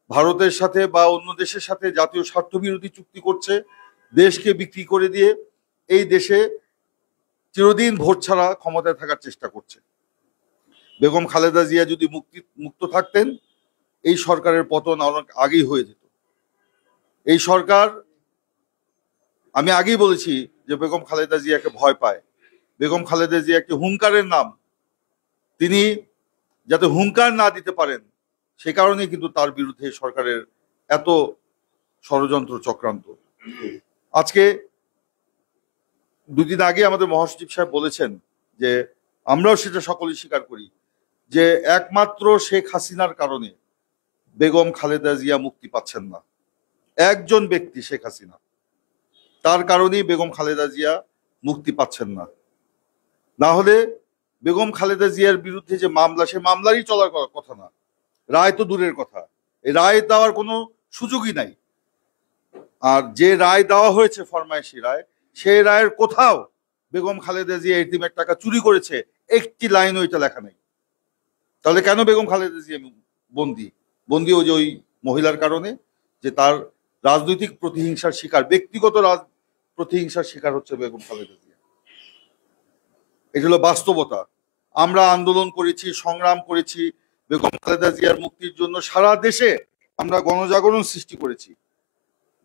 ভারতের সাথে বা অন্য দেশের সাথে জাতীয় স্বার্থ বিরোধী চুক্তি করছে, দেশকে বিক্রি করে দিয়ে এই দেশে চিরদিন ভোট ছাড়া ক্ষমতায় থাকার চেষ্টা করছে। বেগম খালেদা জিয়া যদি মুক্ত থাকতেন এই সরকারের পতন অনেক আগেই হয়ে যেত। এই সরকার, আমি আগেই বলেছি যে বেগম খালেদা জিয়াকে ভয় পায়। বেগম খালেদা জিয়া একটি হুঙ্কারের নাম, তিনি যাতে হুঙ্কার না দিতে পারেন সে কারণেই কিন্তু তার বিরুদ্ধে সরকারের এত ষড়যন্ত্র চক্রান্ত। আজকে দুদিন আগে আমাদের মহাসচিব সাহেব বলেছেন যে আমরাও সেটা সকলেই স্বীকার করি যে একমাত্র শেখ হাসিনার কারণে বেগম খালেদা জিয়া মুক্তি পাচ্ছেন না। একজন ব্যক্তি শেখ হাসিনা, তার কারণেই বেগম খালেদা জিয়া মুক্তি পাচ্ছেন না। না হলে বেগম খালেদা জিয়ার বিরুদ্ধে যে মামলা, সে মামলারই চলার কথা না, রায় তো দূরের কথা, এই রায় দেওয়ার কোনো সুযোগই নাই। আর যে রায় দেওয়া হয়েছে ফরমায়েশি রায়, সেই রায়ের কোথাও বেগম খালেদা জিয়া এটিএমের টাকা চুরি করেছে একটি লাইন ওইটা লেখা নেই। তাহলে কেন বেগম খালেদা জিয়া বন্দি ওই যে ওই মহিলার কারণে, যে তার রাজনৈতিক প্রতিহিংসার শিকার, ব্যক্তিগত প্রতিহিংসার শিকার হচ্ছে বেগম খালেদা জিয়া। এটা হলো বাস্তবতা। আমরা আন্দোলন করেছি, সংগ্রাম করেছি বেগম খালেদা জিয়ার মুক্তির জন্য। সারা দেশে আমরা গণজাগরণ সৃষ্টি করেছি,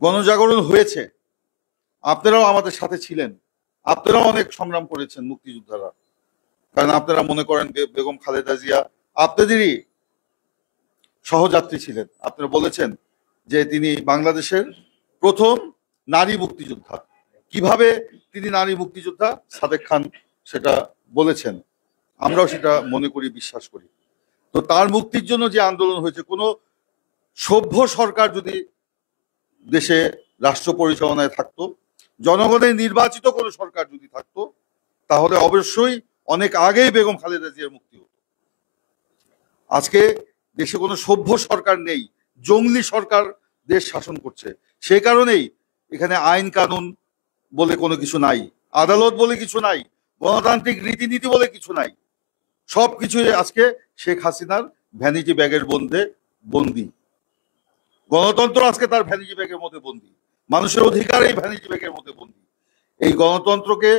গণজাগরণ হয়েছে। আপনারাও আমাদের সাথে ছিলেন, আপনারাও অনেক সংগ্রাম করেছেন মুক্তিযোদ্ধারা, কারণ আপনারা মনে করেন বেগম খালেদা জিয়া আপনাদেরই সহযাত্রী ছিলেন। আপনারা বলেছেন যে তিনি বাংলাদেশের প্রথম নারী মুক্তিযোদ্ধা। কিভাবে তিনি নারী মুক্তিযোদ্ধা, সাদেক খান সেটা বলেছেন, আমরাও সেটা মনে করি, বিশ্বাস করি। তো তার মুক্তির জন্য যে আন্দোলন হয়েছে, কোনো সভ্য সরকার যদি দেশে রাষ্ট্র পরিচালনায় থাকতো, জনগণের নির্বাচিত কোনো সরকার যদি থাকতো, তাহলে অবশ্যই অনেক আগেই বেগম খালেদা জিয়ার মুক্তি হতো। আজকে দেশে কোনো সভ্য সরকার নেই, জঙ্গলি সরকার দেশ শাসন করছে। সেই কারণেই এখানে আইন কানুন বলে কোনো কিছু নাই, আদালত বলে কিছু নাই, গণতান্ত্রিক রীতিনীতি বলে কিছু নাই। সবকিছুই আজকে শেখ হাসিনার ভ্যানিটি ব্যাগের মধ্যে বন্দি। গণতন্ত্র আজকে তার ভ্যানিটি ব্যাগের মধ্যে বন্দি, মানুষের অধিকার এই ভ্যানিটি ব্যাগের মধ্যে বন্দি। এই গণতন্ত্রকে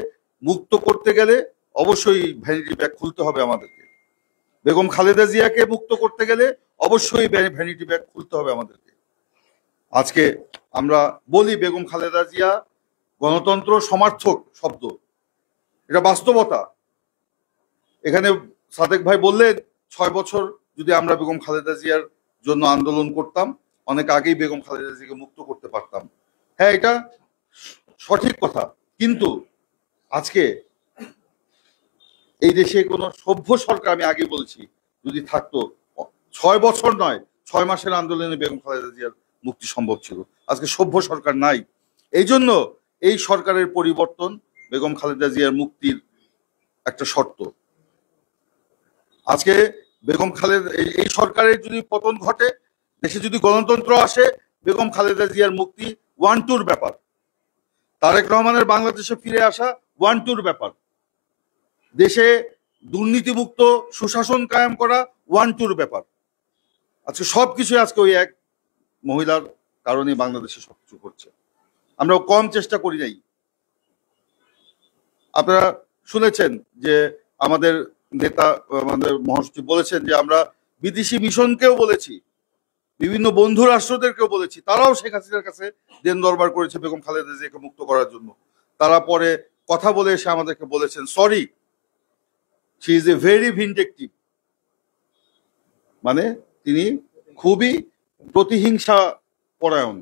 মুক্ত করতে গেলে অবশ্যই ভ্যানিটি ব্যাগ খুলতে হবে আমাদেরকে। বেগম খালেদা জিয়াকে মুক্ত করতে গেলে অবশ্যই ভ্যানিটি ব্যাগ খুলতে হবে আমাদেরকে। আজকে আমরা বলি বেগম খালেদা জিয়া গণতন্ত্র সমার্থক শব্দ, এটা বাস্তবতা। এখানে সাদেক ভাই বললেন 6 বছর যদি আমরা বেগম খালেদা জিয়ার জন্য আন্দোলন করতাম, অনেক আগেই বেগম খালেদা জিয়াকে মুক্ত করতে পারতাম। হ্যাঁ, এটা সঠিক কথা, কিন্তু আজকে এই দেশে কোনো সভ্য সরকার, আমি আগে বলছি, যদি থাকতো 6 বছর নয় 6 মাসের আন্দোলনে বেগম খালেদা জিয়ার মুক্তি সম্ভব ছিল। আজকে সভ্য সরকার নাই, এই জন্য এই সরকারের পরিবর্তন বেগম খালেদা জিয়ার মুক্তির একটা শর্ত। আজকে বেগম খালেদা, এই সরকারের যদি পতন ঘটে, দেশে যদি গণতন্ত্র আসে, বেগম খালেদা জিয়ার মুক্তি 1-2 ব্যাপার। তারেক রহমানের বাংলাদেশে ফিরে আসা 1-2 ব্যাপার। দেশে দুর্নীতিমুক্ত সুশাসন কায়েম করা 1-2 ব্যাপার। আজকে সবকিছু আজকে ওই এক মহিলার কারণে বাংলাদেশে সবকিছু করছে। আমরা কম চেষ্টা করি নাই। আপনারা শুনেছেন যে আমাদের নেতা, আমাদের মহাসচিব বলেছেন যে আমরা বিদেশি মিশনকেও বলেছি বিভিন্ন বন্ধু রাষ্ট্রদেরকেও বলেছি, তারাও শেখ হাসিনার কাছে দেন দরবার করেছে বেগম খালেদা জিয়াকে মুক্ত করার জন্য। তারা পরে কথা বলে এসে আমাদেরকে বলেছেন sorry, she is a very vindictive, মানে তিনি খুবই প্রতিহিংসা পরায়ণ,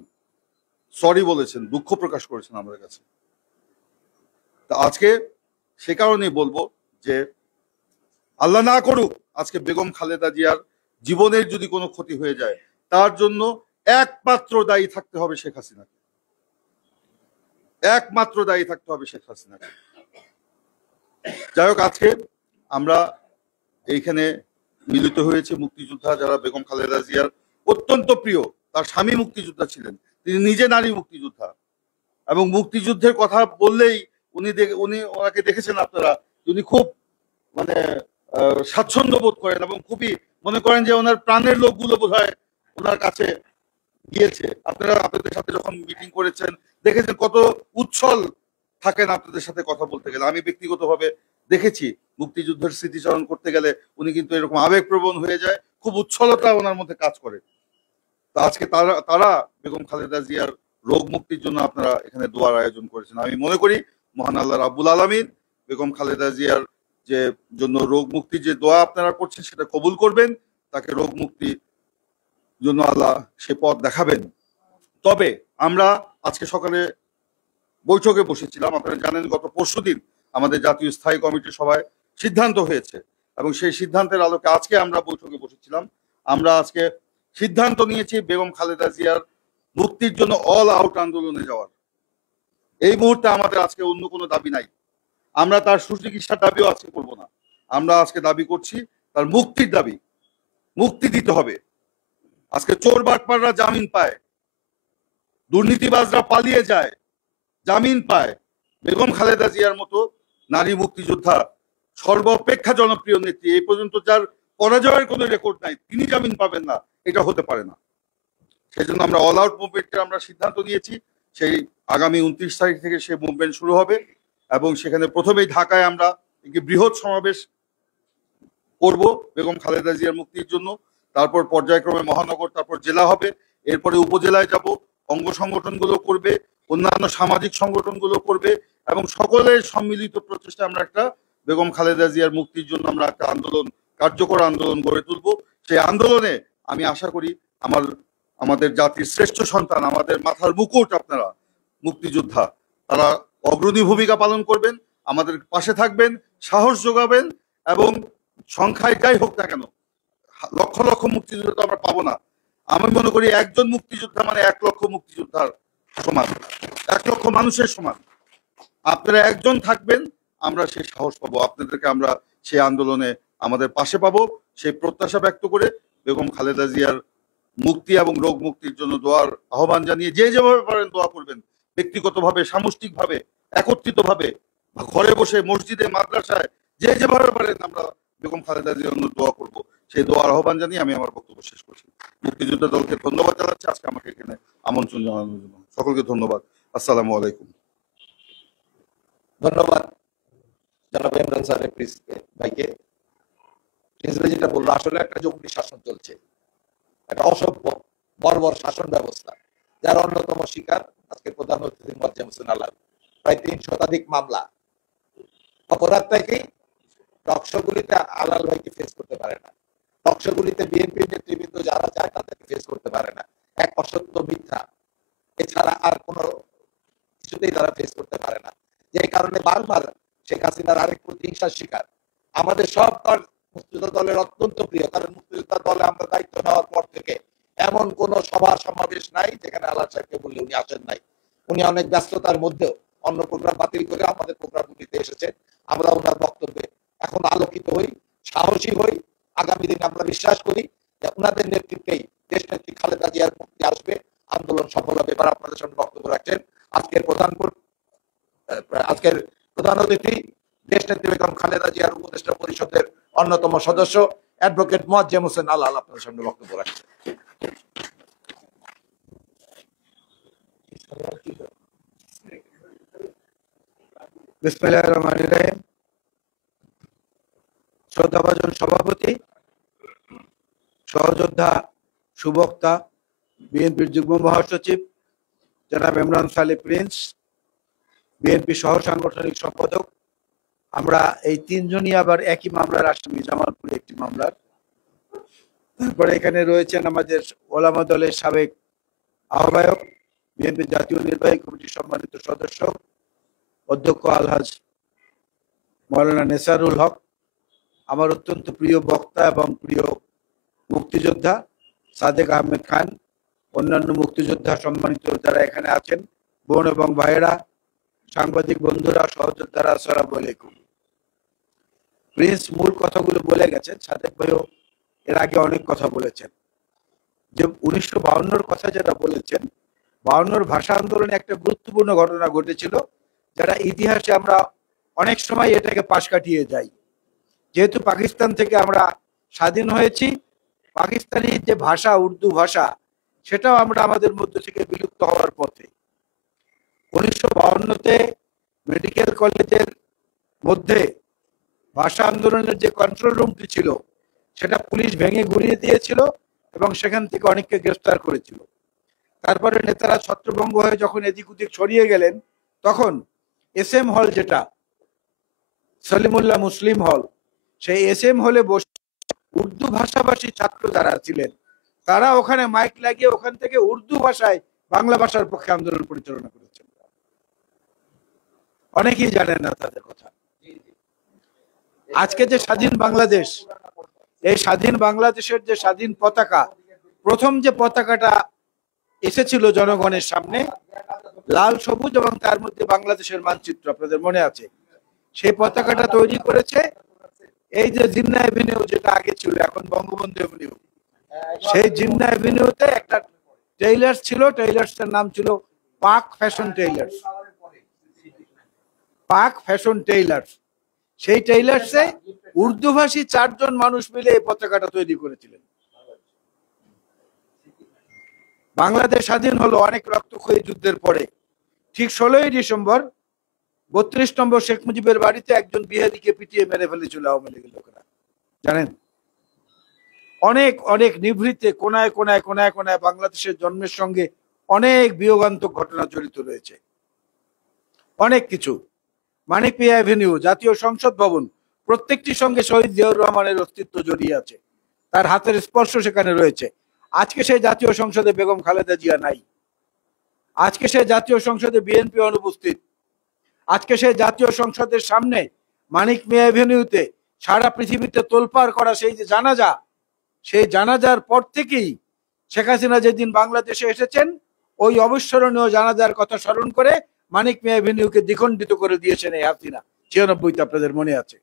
সরি বলেছেন, দুঃখ প্রকাশ করেছেন আমাদের কাছে। তা আজকে সে কারণেই বলবো যে আল্লাহ না করুক আজকে বেগম খালেদা জিয়ার জীবনের যদি কোনো ক্ষতি হয়ে যায়, তার জন্য একমাত্র দায়ী থাকতে হবে শেখ হাসিনাকে, একমাত্র দায়ী থাকতে হবে শেখ হাসিনাকে। যাই হোক, আজকে আমরা এইখানে মিলিত হয়েছে মুক্তিযোদ্ধা যারা বেগম খালেদা জিয়ার অত্যন্ত প্রিয়। তার স্বামী মুক্তিযোদ্ধা ছিলেন, তিনি নিজে নারী মুক্তিযোদ্ধা, এবং মুক্তিযুদ্ধের কথা বললেই উনি ওনাকে দেখেছেন আপনারা, উনি খুব মানে স্বাচ্ছন্দ্য বোধ করেন এবং খুবই মনে করেন যে ওনার প্রাণের লোকগুলো বোধহয় ওনার কাছে গিয়েছে। আপনারা আপনাদের সাথে যখন মিটিং করেছেন দেখেছেন কত উচ্ছল থাকেন আপনাদের সাথে কথা বলতে গেলে। আমি ব্যক্তিগতভাবে দেখেছি মুক্তিযুদ্ধের স্মৃতিচারণ করতে গেলে উনি কিন্তু এরকম আবেগপ্রবণ হয়ে যায়, খুব উচ্ছলতা ওনার মধ্যে কাজ করে। তো আজকে তারা বেগম খালেদা জিয়ার রোগ মুক্তির জন্য আপনারা এখানে দোয়ার আয়োজন করেছেন। আমি মনে করি মহান আল্লাহ রাব্বুল আলামিন বেগম খালেদা জিয়ার যে জন্য রোগ মুক্তির যে দোয়া আপনারা করছেন সেটা কবুল করবেন, তাকে রোগ মুক্তির জন্য আল্লাহ সে পথ দেখাবেন। তবে আমরা আজকে সকালে বৈঠকে বসেছিলাম, আপনারা জানেন গত পরশুদিন আমাদের জাতীয় স্থায়ী কমিটির সভায় সিদ্ধান্ত হয়েছে, এবং সেই সিদ্ধান্তের আলোকে আজকে আমরা বৈঠকে বসেছিলাম। আমরা আজকে সিদ্ধান্ত নিয়েছি বেগম খালেদা জিয়ার মুক্তির জন্য অল আউট আন্দোলনে যাওয়ার। এই মুহূর্তে আমাদের আজকে অন্য কোনো দাবি নাই, আমরা তার সুচিকিৎসার দাবিও আজকে করব না। আমরা আজকে দাবি করছি তার মুক্তির দাবি, মুক্তি দিতে হবে। আজকে চোর বাটপাররা জামিন পায়, দুর্নীতিবাজরা পালিয়ে যায়, জামিন পায়। বেগম খালেদা জিয়ার মতো নারী মুক্তিযোদ্ধা, সর্বাপেক্ষা জনপ্রিয় নেত্রী, এই পর্যন্ত যার পরাজয়ের কোনো রেকর্ড নাই, তিনি জামিন পাবেন না, এটা হতে পারে না। সেই জন্য আমরা অল আউট মুভমেন্টের আমরা সিদ্ধান্ত নিয়েছি, সেই আগামী 29 তারিখ থেকে সেই মুভমেন্ট শুরু হবে, এবং সেখানে প্রথমেই ঢাকায় আমরা একটি বৃহৎ সমাবেশ করব বেগম খালেদা জিয়ার মুক্তির জন্য, তারপর পর্যায়ক্রমে মহানগর, তারপর জেলা হবে, এরপরে উপজেলায় যাব, অঙ্গ সংগঠনগুলো করবে, অন্যান্য সামাজিক সংগঠনগুলো করবে, এবং সকলের সম্মিলিত প্রচেষ্টা আমরা একটা বেগম খালেদা জিয়ার মুক্তির জন্য আমরা একটা আন্দোলন, কার্যকর আন্দোলন গড়ে তুলব। সেই আন্দোলনে আমি আশা করি আমাদের জাতির শ্রেষ্ঠ সন্তান, আমাদের মাথার মুকুট আপনারা মুক্তিযোদ্ধা, তারা অগ্রণী ভূমিকা পালন করবেন, আমাদের পাশে থাকবেন, সাহস যোগাবেন, এবং সংখ্যায় যাই হোক না কেন লক্ষ লক্ষ মুক্তিযোদ্ধা তো আমরা পাবো না। আমি মনে করি একজন মুক্তিযোদ্ধা মানে 1 লক্ষ মুক্তিযোদ্ধার সমান, 1 লক্ষ মানুষের সমান। আপনারা একজন থাকবেন, আমরা সেই সাহস পাবো, আপনাদেরকে আমরা সেই আন্দোলনে আমাদের পাশে পাবো। সেই প্রত্যাশা ব্যক্ত করে বেগম খালেদা জিয়ার মুক্তি এবং রোগ মুক্তির জন্য দোয়ার আহ্বান জানিয়ে যে যেভাবে পারেন দোয়া করবেন, ব্যক্তিগতভাবে, সামষ্টিকভাবে, একত্রিতভাবে, ঘরে বসে, মসজিদে, মাদ্রাসায়, যে যেভাবে পারেন আমরা বেগম খালেদা জিয়ার জন্য দোয়া করব। সেই দোয়ার আহ্বান জানিয়ে আমি আমার বক্তব্য শেষ করছি। মুক্তিযোদ্ধা দলকে ধন্যবাদ জানাচ্ছি আজকে আমাকে এখানে আমন্ত্রণ জানানোর জন্য। সকলকে ধন্যবাদ। আসসালামু আলাইকুম। ধন্যবাদ জনাব ইমরান স্যারের ভাইকে। যেটা বললো, আসলে একটা জঙ্গি শাসন চলছে, একটা অসভ্য বর্বর শাসন ব্যবস্থা, যার অন্যতম শিকার আজকে প্রধান অতিথি মোয়াজ্জেম হোসেন আলাল। প্রায় 3 শতাধিক মামলা, অপরাধ থেকেই টকশোগুলিতে আলাল ভাইকে ফেস করতে পারে না, টকশোগুলিতে বিএনপি নেতৃবৃন্দ যারা যায় তাদেরকে ফেস করতে পারে না, এক অসত্য মিথ্যা এছাড়া আর কোনো কিছুতেই তারা ফেস করতে পারে না। যে কারণে বারবার শেখ হাসিনার আরেক প্রতিহিংসার শিকার। আমাদের সব মুক্তিযোদ্ধা দলের অত্যন্ত প্রিয়, কারণ মুক্তিযোদ্ধা দলে আমরা দায়িত্ব নেওয়ার পর থেকে এমন কোন সভা সমাবেশ নাই যেখানে আলাল সাহেবকে বললে উনি আসেন নাই। উনি অনেক ব্যস্ততার মধ্যেও অন্য প্রোগ্রাম বাতিল করে আমাদের প্রোগ্রামগুলিতে এসেছেন। আমরা ওনার বক্তব্যে এখন আলোকিত হই, সাহসী হই। আগামী দিনে আমরা বিশ্বাস করি যে ওনাদের নেতৃত্বেই দেশ নেত্রী খালেদা জিয়ার মুক্তি আসবে, আন্দোলন সফল হবে। এবার আপনাদের সামনে বক্তব্য রাখছেন আজকের প্রধান অতিথি দেশ নেত্রী বেগম খালেদা জিয়ার উপদেষ্টা পরিষদের অন্যতম সদস্য অ্যাডভোকেট মোয়াজ্জেম হোসেন আলাল আপনাদের সামনে বক্তব্য রাখছেন। বিসমিল্লাহির রহমানির রহিম। শ্রদ্ধাভাজন সভাপতি, সহযোদ্ধা সুবক্তা, বিএনপির যুগ্ম মহাসচিব জনাব ইমরান সালে প্রিন্স, বিএনপি সহ সাংগঠনিক সম্পাদক। আমরা এই তিনজনই আবার একই মামলার আসামি, জামালপুরে একটি মামলার। তারপরে এখানে রয়েছেন আমাদের ওলামা দলের সাবেক আহ্বায়ক, বিএনপি জাতীয় নির্বাহী কমিটির সম্মানিত সদস্য অধ্যক্ষ আলহাজ মৌলানা নেসারুল হক, আমার অত্যন্ত প্রিয় বক্তা এবং প্রিয় মুক্তিযোদ্ধা সাদেক আহমেদ খান, অন্যান্য মুক্তিযোদ্ধা সম্মানিত যারা এখানে আছেন, বোন এবং ভাইয়েরা, সাংবাদিক বন্ধুরা, সহযোদ্ধারা, আসসালামু আলাইকুম। প্রিন্স মূল কথাগুলো বলে গেছেন, সাদেক ভাইও এর আগে অনেক কথা বলেছেন। যে 1952 কথা যেটা বলেছেন, 52 ভাষা আন্দোলনে একটা গুরুত্বপূর্ণ ঘটনা ঘটেছিল, যারা ইতিহাসে আমরা অনেক সময় এটাকে পাশ কাটিয়ে যাই। যেহেতু পাকিস্তান থেকে আমরা স্বাধীন হয়েছি, পাকিস্তানি যে ভাষা উর্দু ভাষা, সেটাও আমরা আমাদের মধ্যে থেকে বিলুপ্ত হওয়ার পথে। 1952-তে মেডিকেল কলেজের মধ্যে ভাষা আন্দোলনের যে কন্ট্রোল রুমটি ছিল, সেটা পুলিশ ভেঙে গুড়িয়ে দিয়েছিল এবং সেখান থেকে অনেককে গ্রেফতার করেছিল। তারপরে নেতারা ছত্রভঙ্গ হয়ে যখন এদিক ওদিক ছড়িয়ে গেলেন, তখন SM হল, যেটা সলিমুল্লাহ মুসলিম হল, সেই SM হলে বসে উর্দু ভাষাভাষী ছাত্র যারা ছিলেন, তারা ওখানে মাইক লাগিয়ে ওখান থেকে উর্দু ভাষায় বাংলা ভাষার পক্ষে আন্দোলন পরিচালনা করেছেন। অনেকেই জানেন না তাদের কথা। আজকে যে স্বাধীন বাংলাদেশ, এই স্বাধীন বাংলাদেশের যে স্বাধীন পতাকা, প্রথম যে পতাকাটা এসেছিল জনগণের সামনে, লাল সবুজ এবং তার মধ্যে বাংলাদেশের মানচিত্র, আপনাদের মনে আছে, সেই পতাকাটা তৈরি করেছে এই যে জিন্নাহ এভিনিউ, যেটা আগে ছিল এখন বঙ্গবন্ধু এভিনিউ, সেই জিন্নাহ এভিনিউতে একটা টেইলার্স ছিল, টেইলার্সের নাম ছিল পাক ফ্যাশন টেইলার্স, পাক ফ্যাশন টেইলার্স। সেই টেইলার্সে উর্দুভাষী 4 জন মানুষ মিলে এই পতাকাটা তৈরি করেছিলেন। বাংলাদেশ স্বাধীন হলো অনেক রক্তক্ষয়ী যুদ্ধের পরে। ঠিক 16ই ডিসেম্বর 32 নম্বর শেখ মুজিবের বাড়িতে একজন বিহারিকে পিটিয়ে মেরে ফেলেছিল আওয়ামী লীগের লোকেরা, জানেন। অনেক অনেক নিভৃতে কোনায় কোনায় কোনায় কোনায় বাংলাদেশের জন্মের সঙ্গে অনেক বিয়োগান্তক ঘটনা জড়িত রয়েছে, অনেক কিছু। মানিক মিয়া অ্যাভিনিউ, জাতীয় সংসদ ভবন, প্রত্যেকটির সঙ্গে শহীদ জিয়াউর রহমানের অস্তিত্ব জড়িয়ে আছে, তার হাতের স্পর্শ সেখানে রয়েছে। আজকে সেই জাতীয় সংসদে বেগম খালেদা জিয়া নাই, আজকে সেই জাতীয় সংসদে বিএনপি অনুপস্থিত, আজকে সেই জাতীয় সংসদের সামনে মানিক মিয়া অ্যাভিনিউতে সারা পৃথিবীতে তোলপাড় করা সেই যে জানাজা, সেই জানাজার পর থেকেই শেখ হাসিনা যেদিন বাংলাদেশে এসেছেন, ওই অবিস্মরণীয় জানাজার কথা স্মরণ করে মানিক মিয়া অ্যাভিনিউকে দ্বিখণ্ডিত করে দিয়েছেন এই হাসিনা। 96-তে আপনাদের মনে আছে,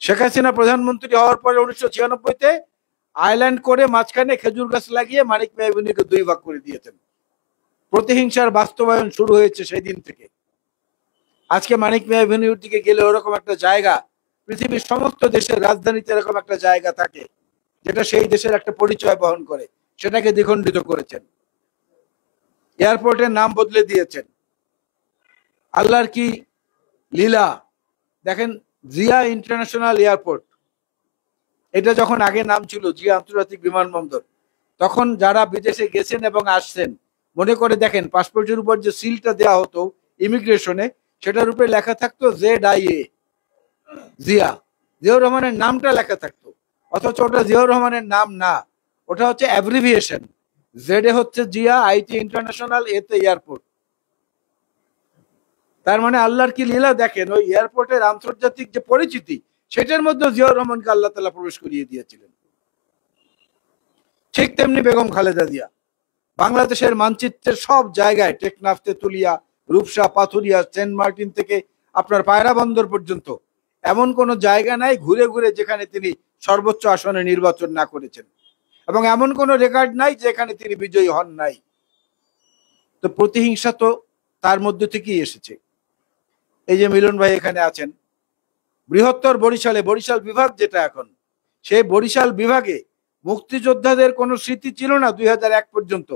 শেখ হাসিনা প্রধানমন্ত্রী হওয়ার পরে 1996-তে আইল্যান্ড করে মাঝখানে খেজুর গাছ লাগিয়ে মানিক মিয়া অ্যাভিনিউকে 2 ভাগ করে দিয়েছেন। প্রতিহিংসার বাস্তবায়ন শুরু হয়েছে সেই দিন থেকে। আজকে মানিক মিয়া অ্যাভিনিউর দিকে গেলে ওরকম একটা জায়গা, পৃথিবীর সমস্ত দেশের রাজধানীতে এরকম একটা জায়গা থাকে, যেটা সেই দেশের একটা পরিচয় বহন করে, সেটাকে দ্বিখণ্ডিত করেছেন। এয়ারপোর্টের নাম বদলে দিয়েছেন। আল্লাহর কি লীলা দেখেন, জিয়া ইন্টারন্যাশনাল এয়ারপোর্ট, এটা যখন আগে নাম ছিল জিয়া আন্তর্জাতিক বিমানবন্দর, তখন যারা বিদেশে গেছেন এবং আসছেন মনে করে দেখেন, পাসপোর্টের উপর যে সিলটা দেওয়া হতো ইমিগ্রেশনে, সেটার উপরে লেখা থাকতো ZIA, জিয়া, জিয়াউর রহমানের নামটা লেখা থাকতো, অথচ ওটা জিয়াউর রহমানের নাম না, ওটা হচ্ছে অ্যাব্রিভিয়েশন। জেডে হচ্ছে জিয়া, আইটি ইন্টারন্যাশনাল, এতে এয়ারপোর্ট। তার মানে আল্লাহর কি লীলা দেখেন, ওই এয়ারপোর্টের আন্তর্জাতিক যে পরিচিতি, সেটার মধ্যে জিয়াউর রহমানকে আল্লাহ তাআলা প্রবেশ করিয়ে দিয়েছিলেন। ঠিক তেমনি বেগম খালেদা জিয়া বাংলাদেশের মানচিত্রের সব জায়গায়, টেকনাফ, তেতুলিয়া, রূপসা, পাথুরিয়া, সেন্ট মার্টিন থেকে আপনার পায়রা বন্দর পর্যন্ত এমন কোন জায়গা নাই ঘুরে ঘুরে যেখানে তিনি সর্বোচ্চ আসনে নির্বাচন না করেছেন, এবং এমন কোন রেকর্ড নাই যেখানে তিনি বিজয়ী হন নাই। তো প্রতিহিংসা তো তার মধ্যে থেকেই এসেছে। এই যে মিলন ভাই এখানে আছেন, বৃহত্তর বরিশালে, বরিশাল বিভাগ যেটা এখন, সেই বরিশাল বিভাগে মুক্তিযোদ্ধাদের কোনো স্মৃতি ছিল না 2001 পর্যন্ত।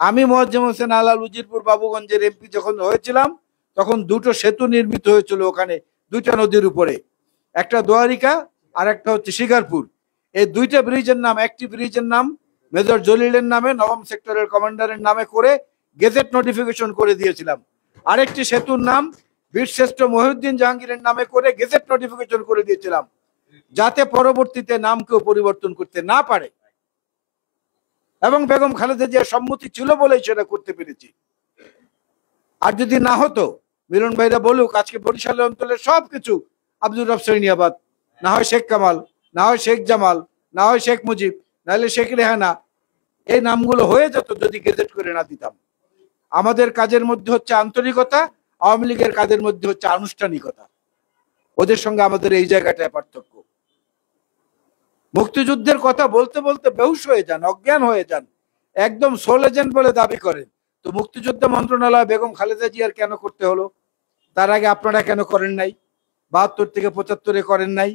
আমি মোয়াজ্জেম হোসেন আলাল উজিরপুর বাবুগঞ্জের MP যখন হয়েছিলাম, তখন 2টো সেতু নির্মিত হয়েছিল ওখানে, 2টা নদীর উপরে, একটা দোয়ারিকা আর একটা হচ্ছে শিকারপুর। এই দুইটা ব্রিজের নাম, একটি ব্রিজের নাম মেজর জলিলের নামে, নবম সেক্টরের কমান্ডারের নামে করে গেজেট নোটিফিকেশন করে দিয়েছিলাম। আরেকটি সেতুর নাম বীরশ্রেষ্ঠ মহিউদ্দিন জাহাঙ্গীরের নামে করে গেজেট নোটিফিকেশন করে দিয়েছিলাম, যাতে পরবর্তীতে নাম কেউ পরিবর্তন করতে না পারে। এবং বেগম খালেদা জিয়ার সম্মতি ছিল বলেই সেটা করতে পেরেছি। আর যদি না হতো, মিলন ভাইরা বলুক, আজকে বরিশালের অঞ্চলের সবকিছু আব্দুর রব সৈনিয়াবাদ, না হয় শেখ কামাল, না হয় শেখ জামাল, না হয় শেখ মুজিব, নাহলে শেখ রেহানা, এই নামগুলো হয়ে যেত যদি গেজেট করে না দিতাম। আমাদের কাজের মধ্যে হচ্ছে আন্তরিকতা, আওয়ামী লীগের কাজের মধ্যে হচ্ছে আনুষ্ঠানিকতা। ওদের সঙ্গে আমাদের এই জায়গাটায় পার্থক্য। মুক্তিযুদ্ধের কথা বলতে বলতে বেহুশ হয়ে যান, অজ্ঞান হয়ে যান, একদম সোল এজেন্ট বলে দাবি করেন। তো মুক্তিযুদ্ধ মন্ত্রণালয় বেগম খালেদা জিয়ার কেন করতে হলো? তার আগে আপনারা কেন করেন নাই? ৭২ থেকে ৭৫ করেন নাই?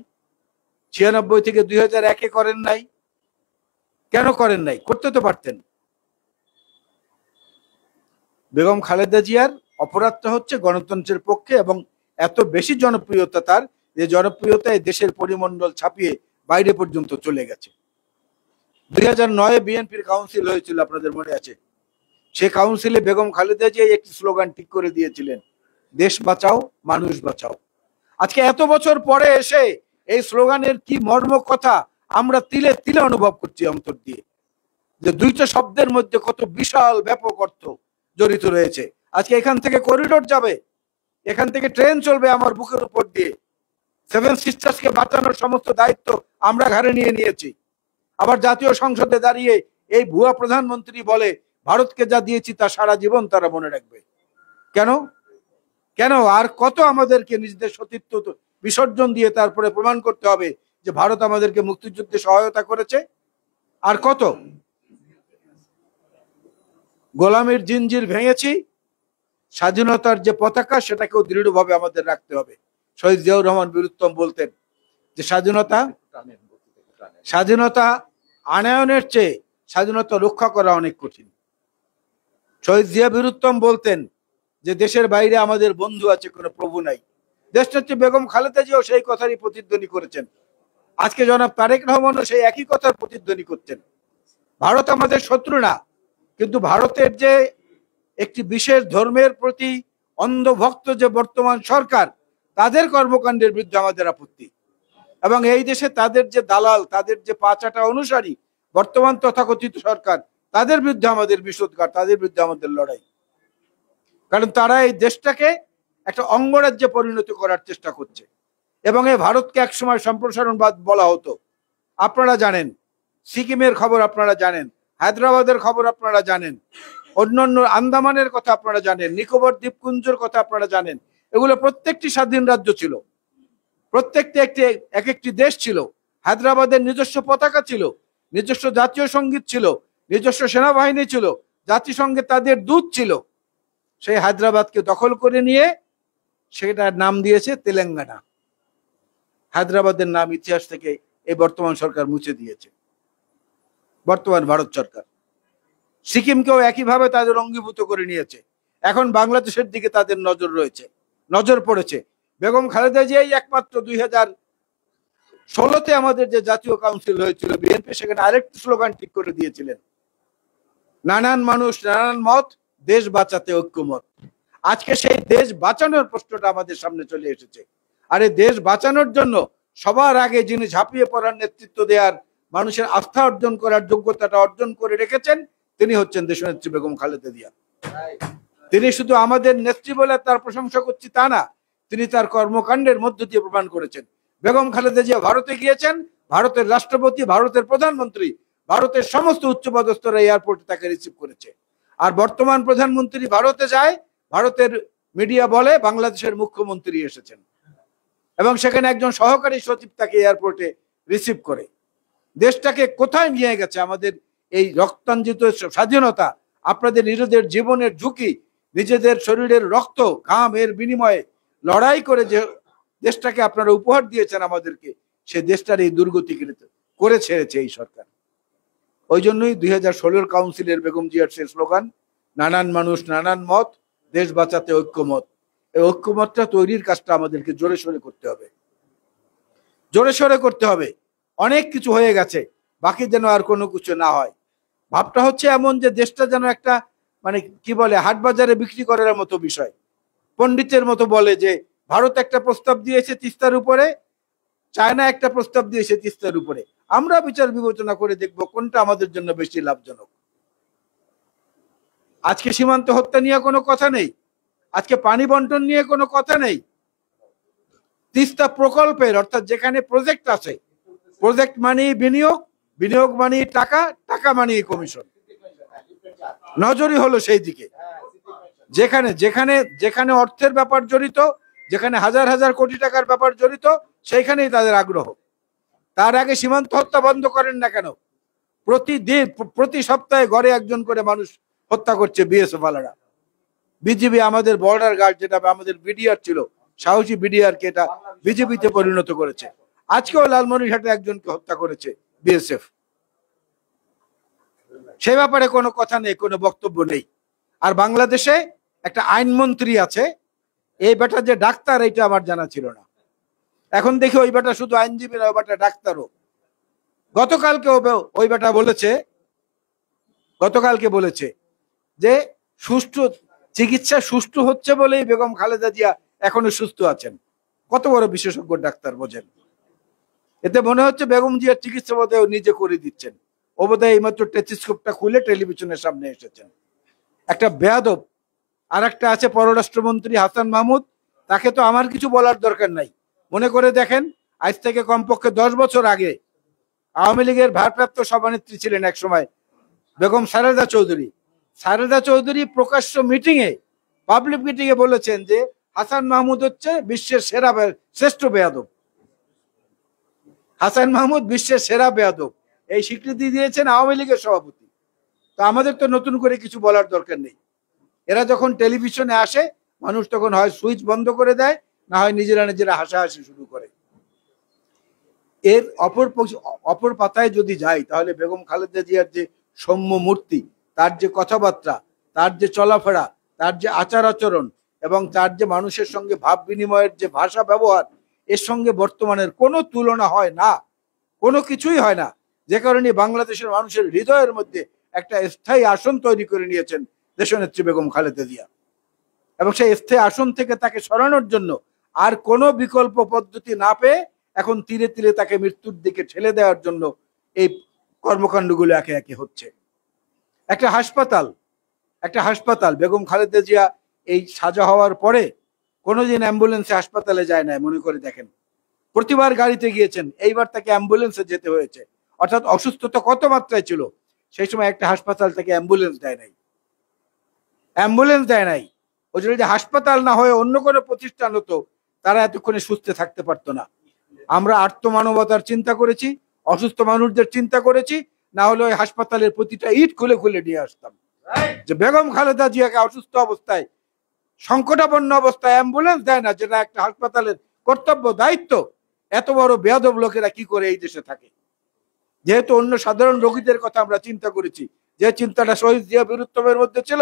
৯৬ থেকে ২০০১ করেন নাই? কেন করেন নাই? করতে তো পারতেন। বেগম খালেদা জিয়ার অপরাধটা হচ্ছে গণতন্ত্রের পক্ষে, এবং এত বেশি জনপ্রিয়তা তার, যে জনপ্রিয়তায় দেশের পরিমণ্ডল ছাপিয়ে বাইরে পর্যন্ত চলে গেছে। ২০০৯ বিএনপির কাউন্সিল হয়েছিল, আপনাদের মনে আছে? সে কাউন্সিলে বেগম খালেদা জিয়া একটি স্লোগান ঠিক করে দিয়েছিলেন, দেশ বাঁচাও মানুষ বাঁচাও। আজকে এত বছর পরে এসে এই স্লোগানের কি মর্ম কথা আমরা তিলে তিলে অনুভব করছি অন্তর দিয়ে, যে দুইটা শব্দের মধ্যে কত বিশাল ব্যাপক অর্থ জড়িত রয়েছে। আজকে এখান থেকে করিডোর যাবে, এখান থেকে ট্রেন চলবে আমার বুকের উপর দিয়ে। 7 সিস্টার্সকে বাঁচানোর সমস্ত দায়িত্ব আমরা ঘাড়ে নিয়ে নিয়েছি। আবার জাতীয় সংসদে দাঁড়িয়ে এই ভুয়া প্রধানমন্ত্রী বলে, ভারতকে যা দিয়েছি তা সারা জীবন তারা মনে রাখবে। কেন? কেন? আর কত আমাদেরকে নিজেদের সতীত্ব বিসর্জন দিয়ে তারপরে প্রমাণ করতে হবে যে ভারত আমাদেরকে মুক্তিযুদ্ধে সহায়তা করেছে? আর কত? গোলামের জিনজির ভেঙেছি, স্বাধীনতার যে পতাকা সেটাকেও দৃঢ়ভাবে আমাদের রাখতে হবে। শহীদ জিয়াউর রহমান বীরুত্তম বলতেন যে স্বাধীনতা আনয়নের চেয়ে স্বাধীনতা রক্ষা করা অনেক কঠিন। শহীদ জিয়া বীরুত্তম বলতেন যে দেশের বাইরে আমাদের বন্ধু আছে, কোনো প্রভু নাই। দেশনেত্রী বেগম খালেদা জিয়াও সেই কথারই প্রতিধ্বনি করেছেন। আজকে জনাব তারেক রহমানও সেই একই কথার প্রতিধ্বনি করছেন। ভারত আমাদের শত্রু না, কিন্তু ভারতের যে একটি বিশেষ ধর্মের প্রতি অন্ধভক্ত যে বর্তমান সরকার, তাদের কর্মকাণ্ডের বিরুদ্ধে আমাদের আপত্তি। এবং এই দেশে তাদের যে দালাল, তাদের যে পাঁচাটা অনুসারী বর্তমান তথাকথিত সরকার, তাদের বিরুদ্ধে আমাদের বিষোদগার, তাদের বিরুদ্ধে আমাদের লড়াই। কারণ তারা এই দেশটাকে একটা অঙ্গরাজ্যে পরিণত করার চেষ্টা করছে। এবং এই ভারতকে একসময় সম্প্রসারণবাদ বলা হতো। আপনারা জানেন, সিকিমের খবর আপনারা জানেন, হায়দ্রাবাদের খবর আপনারা জানেন, অন্যান্য আন্দামানের কথা আপনারা জানেন, নিকোবর দ্বীপপুঞ্জের কথা আপনারা জানেন। এগুলো প্রত্যেকটি স্বাধীন রাজ্য ছিল, প্রত্যেকটি এক একটি দেশ ছিল। হায়দ্রাবাদের নিজস্ব পতাকা ছিল, নিজস্ব জাতীয় সঙ্গীত ছিল, নিজস্ব সেনাবাহিনী ছিল, জাতিসংঘে তাদের দূত ছিল। সেই হায়দ্রাবাদকে দখল করে নিয়ে সেটার নাম দিয়েছে তেলেঙ্গানা। হায়দ্রাবাদের নাম ইতিহাস থেকে এই বর্তমান সরকার মুছে দিয়েছে, বর্তমান ভারত সরকার। সিকিমকেও একইভাবে তাদের অঙ্গীভূত করে নিয়েছে। এখন বাংলাদেশের দিকে তাদের নজর পড়েছে। বেগম খালেদা জিয়াই একমাত্র 2016-তে আমাদের যে জাতীয় কাউন্সিল হয়েছিল বিএনপি, সেখানে আরেকটি স্লোগান ঠিক করে দিয়েছিলেন, নানান মানুষ নানান মত, দেশ বাঁচাতে ঐক্যমত। আজকে সেই দেশ বাঁচানোর প্রশ্নটা আমাদের সামনে চলে এসেছে। আর এই দেশ বাঁচানোর জন্য সবার আগে যিনি ঝাঁপিয়ে পড়ার নেতৃত্ব দেওয়ার, মানুষের আস্থা অর্জন করার যোগ্যতাটা অর্জন করে রেখেছেন, তিনি হচ্ছেন দেশনেত্রী বেগম খালেদা জিয়া। তিনি শুধু আমাদের নেত্রী বলে তার প্রশংসা করছি তা না, তিনি তার কর্মকাণ্ডের মধ্য দিয়ে প্রমাণ করেছেন। বেগম খালেদা জিয়া ভারতে গিয়েছেন, ভারতের রাষ্ট্রপতি, ভারতের প্রধানমন্ত্রী, ভারতের সমস্ত উচ্চপদস্থরা এয়ারপোর্টে তাকে রিসিভ করেছে। আর বর্তমান প্রধানমন্ত্রী ভারতে যায়, ভারতের মিডিয়া বলে বাংলাদেশের মুখ্যমন্ত্রী এসেছেন, এবং সেখানে একজন সহকারী সচিব তাকে এয়ারপোর্টে রিসিভ করে। দেশটাকে কোথায় নিয়ে গেছে আমাদের এই রক্তাঞ্জিত স্বাধীনতা! আপনাদের নিজেদের জীবনের ঝুঁকি, নিজেদের শরীরের রক্ত ঘাম এর বিনিময়ে লড়াই করে যে দেশটাকে আপনারা উপহার দিয়েছেন আমাদেরকে, সে দেশটার এই দুর্গতি করে ছেড়েছে এই সরকার। ওই জন্যই 2016 কাউন্সিলের বেগম জিয়ার সেই স্লোগান, নানান মানুষ নানান মত, দেশ বাঁচাতে ঐক্যমত। এই ঐক্যমতটা তৈরির কাজটা আমাদেরকে জোরে সোরে করতে হবে, জোরে সোরে করতে হবে। অনেক কিছু হয়ে গেছে, বাকি যেন আর কোনো কিছু না হয়। ভাবটা হচ্ছে এমন যে দেশটা যেন একটা মানে কি বলে হাট বাজারে বিক্রি করার মতো বিষয়। পণ্ডিতের মতো বলে যে ভারত একটা প্রস্তাব দিয়েছে তিস্তার উপরে, চায়না একটা প্রস্তাব দিয়েছে তিস্তার উপরে, আমরা বিচার বিবেচনা করে দেখব কোনটা আমাদের জন্য বেশি লাভজনক। আজকে সীমান্ত হত্যা নিয়ে কোনো কথা নেই, আজকে পানি বন্টন নিয়ে কোনো কথা নেই। তিস্তা প্রকল্পের অর্থাৎ যেখানে প্রজেক্ট আছে, প্রজেক্ট মানে বিনিয়োগ, বিনিয়োগ মানে টাকা, টাকা মানে কমিশন, নজরই হলো সেই দিকে। যেখানে যেখানে যেখানে অর্থের ব্যাপার জড়িত, যেখানে হাজার হাজার কোটি টাকার ব্যাপার জড়িত, সেইখানেই তাদের আগ্রহ। তার আগে সীমান্ত হত্যা বন্ধ করেন না কেন? প্রতিদিন প্রতি সপ্তাহে গড়ে একজন করে মানুষ হত্যা করছে বিএসএফ ওয়ালারা। বিজিবি আমাদের বর্ডার গার্ড, যেটা আমাদের বিডিআর ছিল, সাহসী বিডিআর কে এটা বিজেপিতে পরিণত করেছে। আজকেও লালমনিরহাটে একজনকে হত্যা করেছে বিএসএফ। সে ব্যাপারে কোনো কথা নেই, কোনো বক্তব্য নেই। আর বাংলাদেশে একটা আইনমন্ত্রী আছে, এই বেটা যে ডাক্তার এটা আমার জানা ছিল না। এখন দেখি ওই বেটা শুধু আইনজীবী না, ওই বেটা ডাক্তারও। গতকালকে গতকালকে বলেছে যে সুষ্ঠু চিকিৎসা সুষ্ঠু হচ্ছে বলেই বেগম খালেদা জিয়া এখনো সুস্থ আছেন। কত বড় বিশেষজ্ঞ ডাক্তার বোঝেন। এতে মনে হচ্ছে বেগম জিয়ার চিকিৎসা বোধহয় নিজে করে দিচ্ছেন। ও বোধহয় এইমাত্র টেলিস্কোপটা খুলে টেলিভিশনের সামনে এসেছেন। একটা বেয়াদব। আর একটা আছে পররাষ্ট্রমন্ত্রী হাসান মাহমুদ, তাকে তো আমার কিছু বলার দরকার নাই। মনে করে দেখেন, আজ থেকে কমপক্ষে 10 বছর আগে আওয়ামী লীগের ভারপ্রাপ্ত সভানেত্রী ছিলেন এক সময় বেগম সারদা চৌধুরী। সারদা চৌধুরী প্রকাশ্য মিটিংয়ে, পাবলিক মিটিংয়ে বলেছেন যে হাসান মাহমুদ হচ্ছে বিশ্বের সেরা শ্রেষ্ঠ বেয়াদব। হাসান মাহমুদ বিশ্বের সেরা বেয়াদব, এই স্বীকৃতি দিয়েছেন আওয়ামী লীগের সভাপতি। তো আমাদের তো নতুন করে কিছু বলার দরকার নেই। এরা যখন টেলিভিশনে আসে, মানুষ তখন হয় সুইচ বন্ধ করে দেয়, না হয় নিজেরা নিজেরা হাসাহাসি শুরু করে। এর অপর পাতায় যদি যাই, তাহলে বেগম খালেদা জিয়ার যে সৌম্য মূর্তি, তার যে কথাবার্তা, তার যে চলাফেরা, তার যে আচার আচরণ এবং তার যে মানুষের সঙ্গে ভাব বিনিময়ের যে ভাষা ব্যবহার, এর সঙ্গে বর্তমানের কোনো তুলনা হয় না, কোনো কিছুই হয় না। যে কারণে বাংলাদেশের মানুষের হৃদয়ের মধ্যে একটা স্থায়ী আসন তৈরি করে নিয়েছেন দেশনেত্রী বেগম খালেদা জিয়া। এবং সেই স্থায়ী আসন থেকে তাকে সরানোর জন্য আর কোনো বিকল্প পদ্ধতি না পেয়ে এখন ধীরে ধীরে তাকে মৃত্যুর দিকে ঠেলে দেওয়ার জন্য এই কর্মকাণ্ডগুলো একে একে হচ্ছে। একটা হাসপাতাল বেগম খালেদা জিয়া এই সাজা হওয়ার পরে কোনোদিন অ্যাম্বুলেন্সে হাসপাতালে যায় না, মনে করে দেখেন। প্রতিবার গাড়িতে গিয়েছেন, এইবার তাকে অ্যাম্বুলেন্সে যেতে হয়েছে। অর্থাৎ অসুস্থতা কত মাত্রায় ছিল, সেই সময় একটা হাসপাতাল থেকে অ্যাম্বুলেন্স দেয় নাই। ও যদি হাসপাতাল না হয়ে অন্য কোনো প্রতিষ্ঠান হতো, তারা এতক্ষণে সুস্থ থাকতে পারতো না। আমরা আর্তমানবতার চিন্তা করেছি, অসুস্থ মানুষদের চিন্তা করেছি, না হলে ওই হাসপাতালের প্রতিটা ইট খুলে খুলে নিয়ে আসতাম। যে বেগম খালেদা জিয়াকে অসুস্থ অবস্থায়, সংকটাপন্ন অবস্থায় অ্যাম্বুলেন্স দেয় না, যেটা একটা হাসপাতালের কর্তব্য দায়িত্ব, এত বড় বেয়াদব লোকেরা কি করে এই দেশে থাকে? যেহেতু অন্য সাধারণ রোগীদের কথা আমরা চিন্তা করেছি, যে চিন্তাটা শহীদ জিয়া বীরুত্তমের মধ্যে ছিল,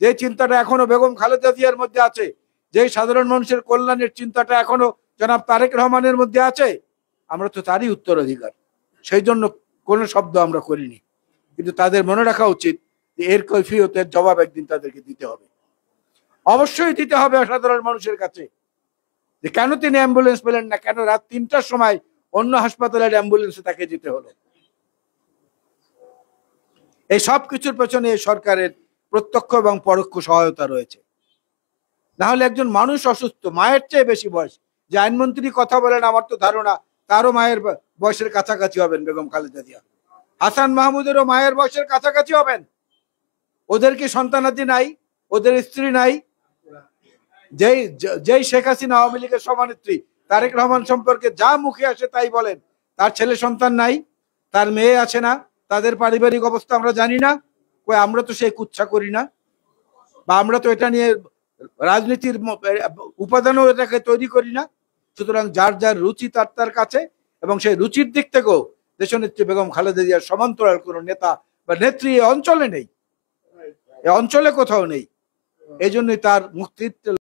যে চিন্তাটা এখনো বেগম খালেদা জিয়ার মধ্যে আছে, যে সাধারণ মানুষের কল্যাণের চিন্তাটা এখনো জনাব তারেক রহমানের মধ্যে আছে, আমরা তো তারই উত্তরাধিকার। সেই জন্য কোনো শব্দ আমরা করিনি। কিন্তু তাদের মনে রাখা উচিত যে এর কৈফিয়তের জবাব একদিন তাদেরকে দিতে হবে, অবশ্যই দিতে হবে সাধারণ মানুষের কাছে। যে কেন তিনি অ্যাম্বুলেন্স পেলেন না, কেন রাত 3টার সময় অন্য হাসপাতালের অ্যাম্বুলেন্সে তাকে যেতে হলো। এই সব কিছুর পেছনে সরকারের প্রত্যক্ষ এবং পরোক্ষ সহায়তা রয়েছে। না হলে একজন মানুষ অসুস্থ, মায়ের চেয়ে বেশি বয়স, যে আইনমন্ত্রী কথা বলেন, আমার তো ধারণা তারও মায়ের বয়সের কাছাকাছি হবেন বেগম খালেদা জিয়া। হাসান মাহমুদেরও মায়ের বয়সের কাছাকাছি হবেন। ওদের কি সন্তানাদি নাই? ওদের স্ত্রী নাই? যেই শেখ হাসিনা আওয়ামী লীগের সভানেত্রী তারেক রহমান সম্পর্কে যা মুখে আসে তাই বলেন, তার ছেলে সন্তান নাই, তার মেয়ে আছে না, তাদের পারিবারিক অবস্থা আমরা জানি না? কই আমরা তো সেই কুচ্ছা করি না, বা আমরা তো এটা নিয়ে রাজনীতির উপাদানও এটাকে তৈরি করি না। সুতরাং যার যার রুচি তার কাছে, এবং সেই রুচির দিক থেকেও দেশনেত্রী বেগম খালেদা জিয়ার সমান্তরাল কোনো নেতা বা নেত্রী এই অঞ্চলে নেই, এই অঞ্চলে কোথাও নেই। এই জন্যই তার মুক্তির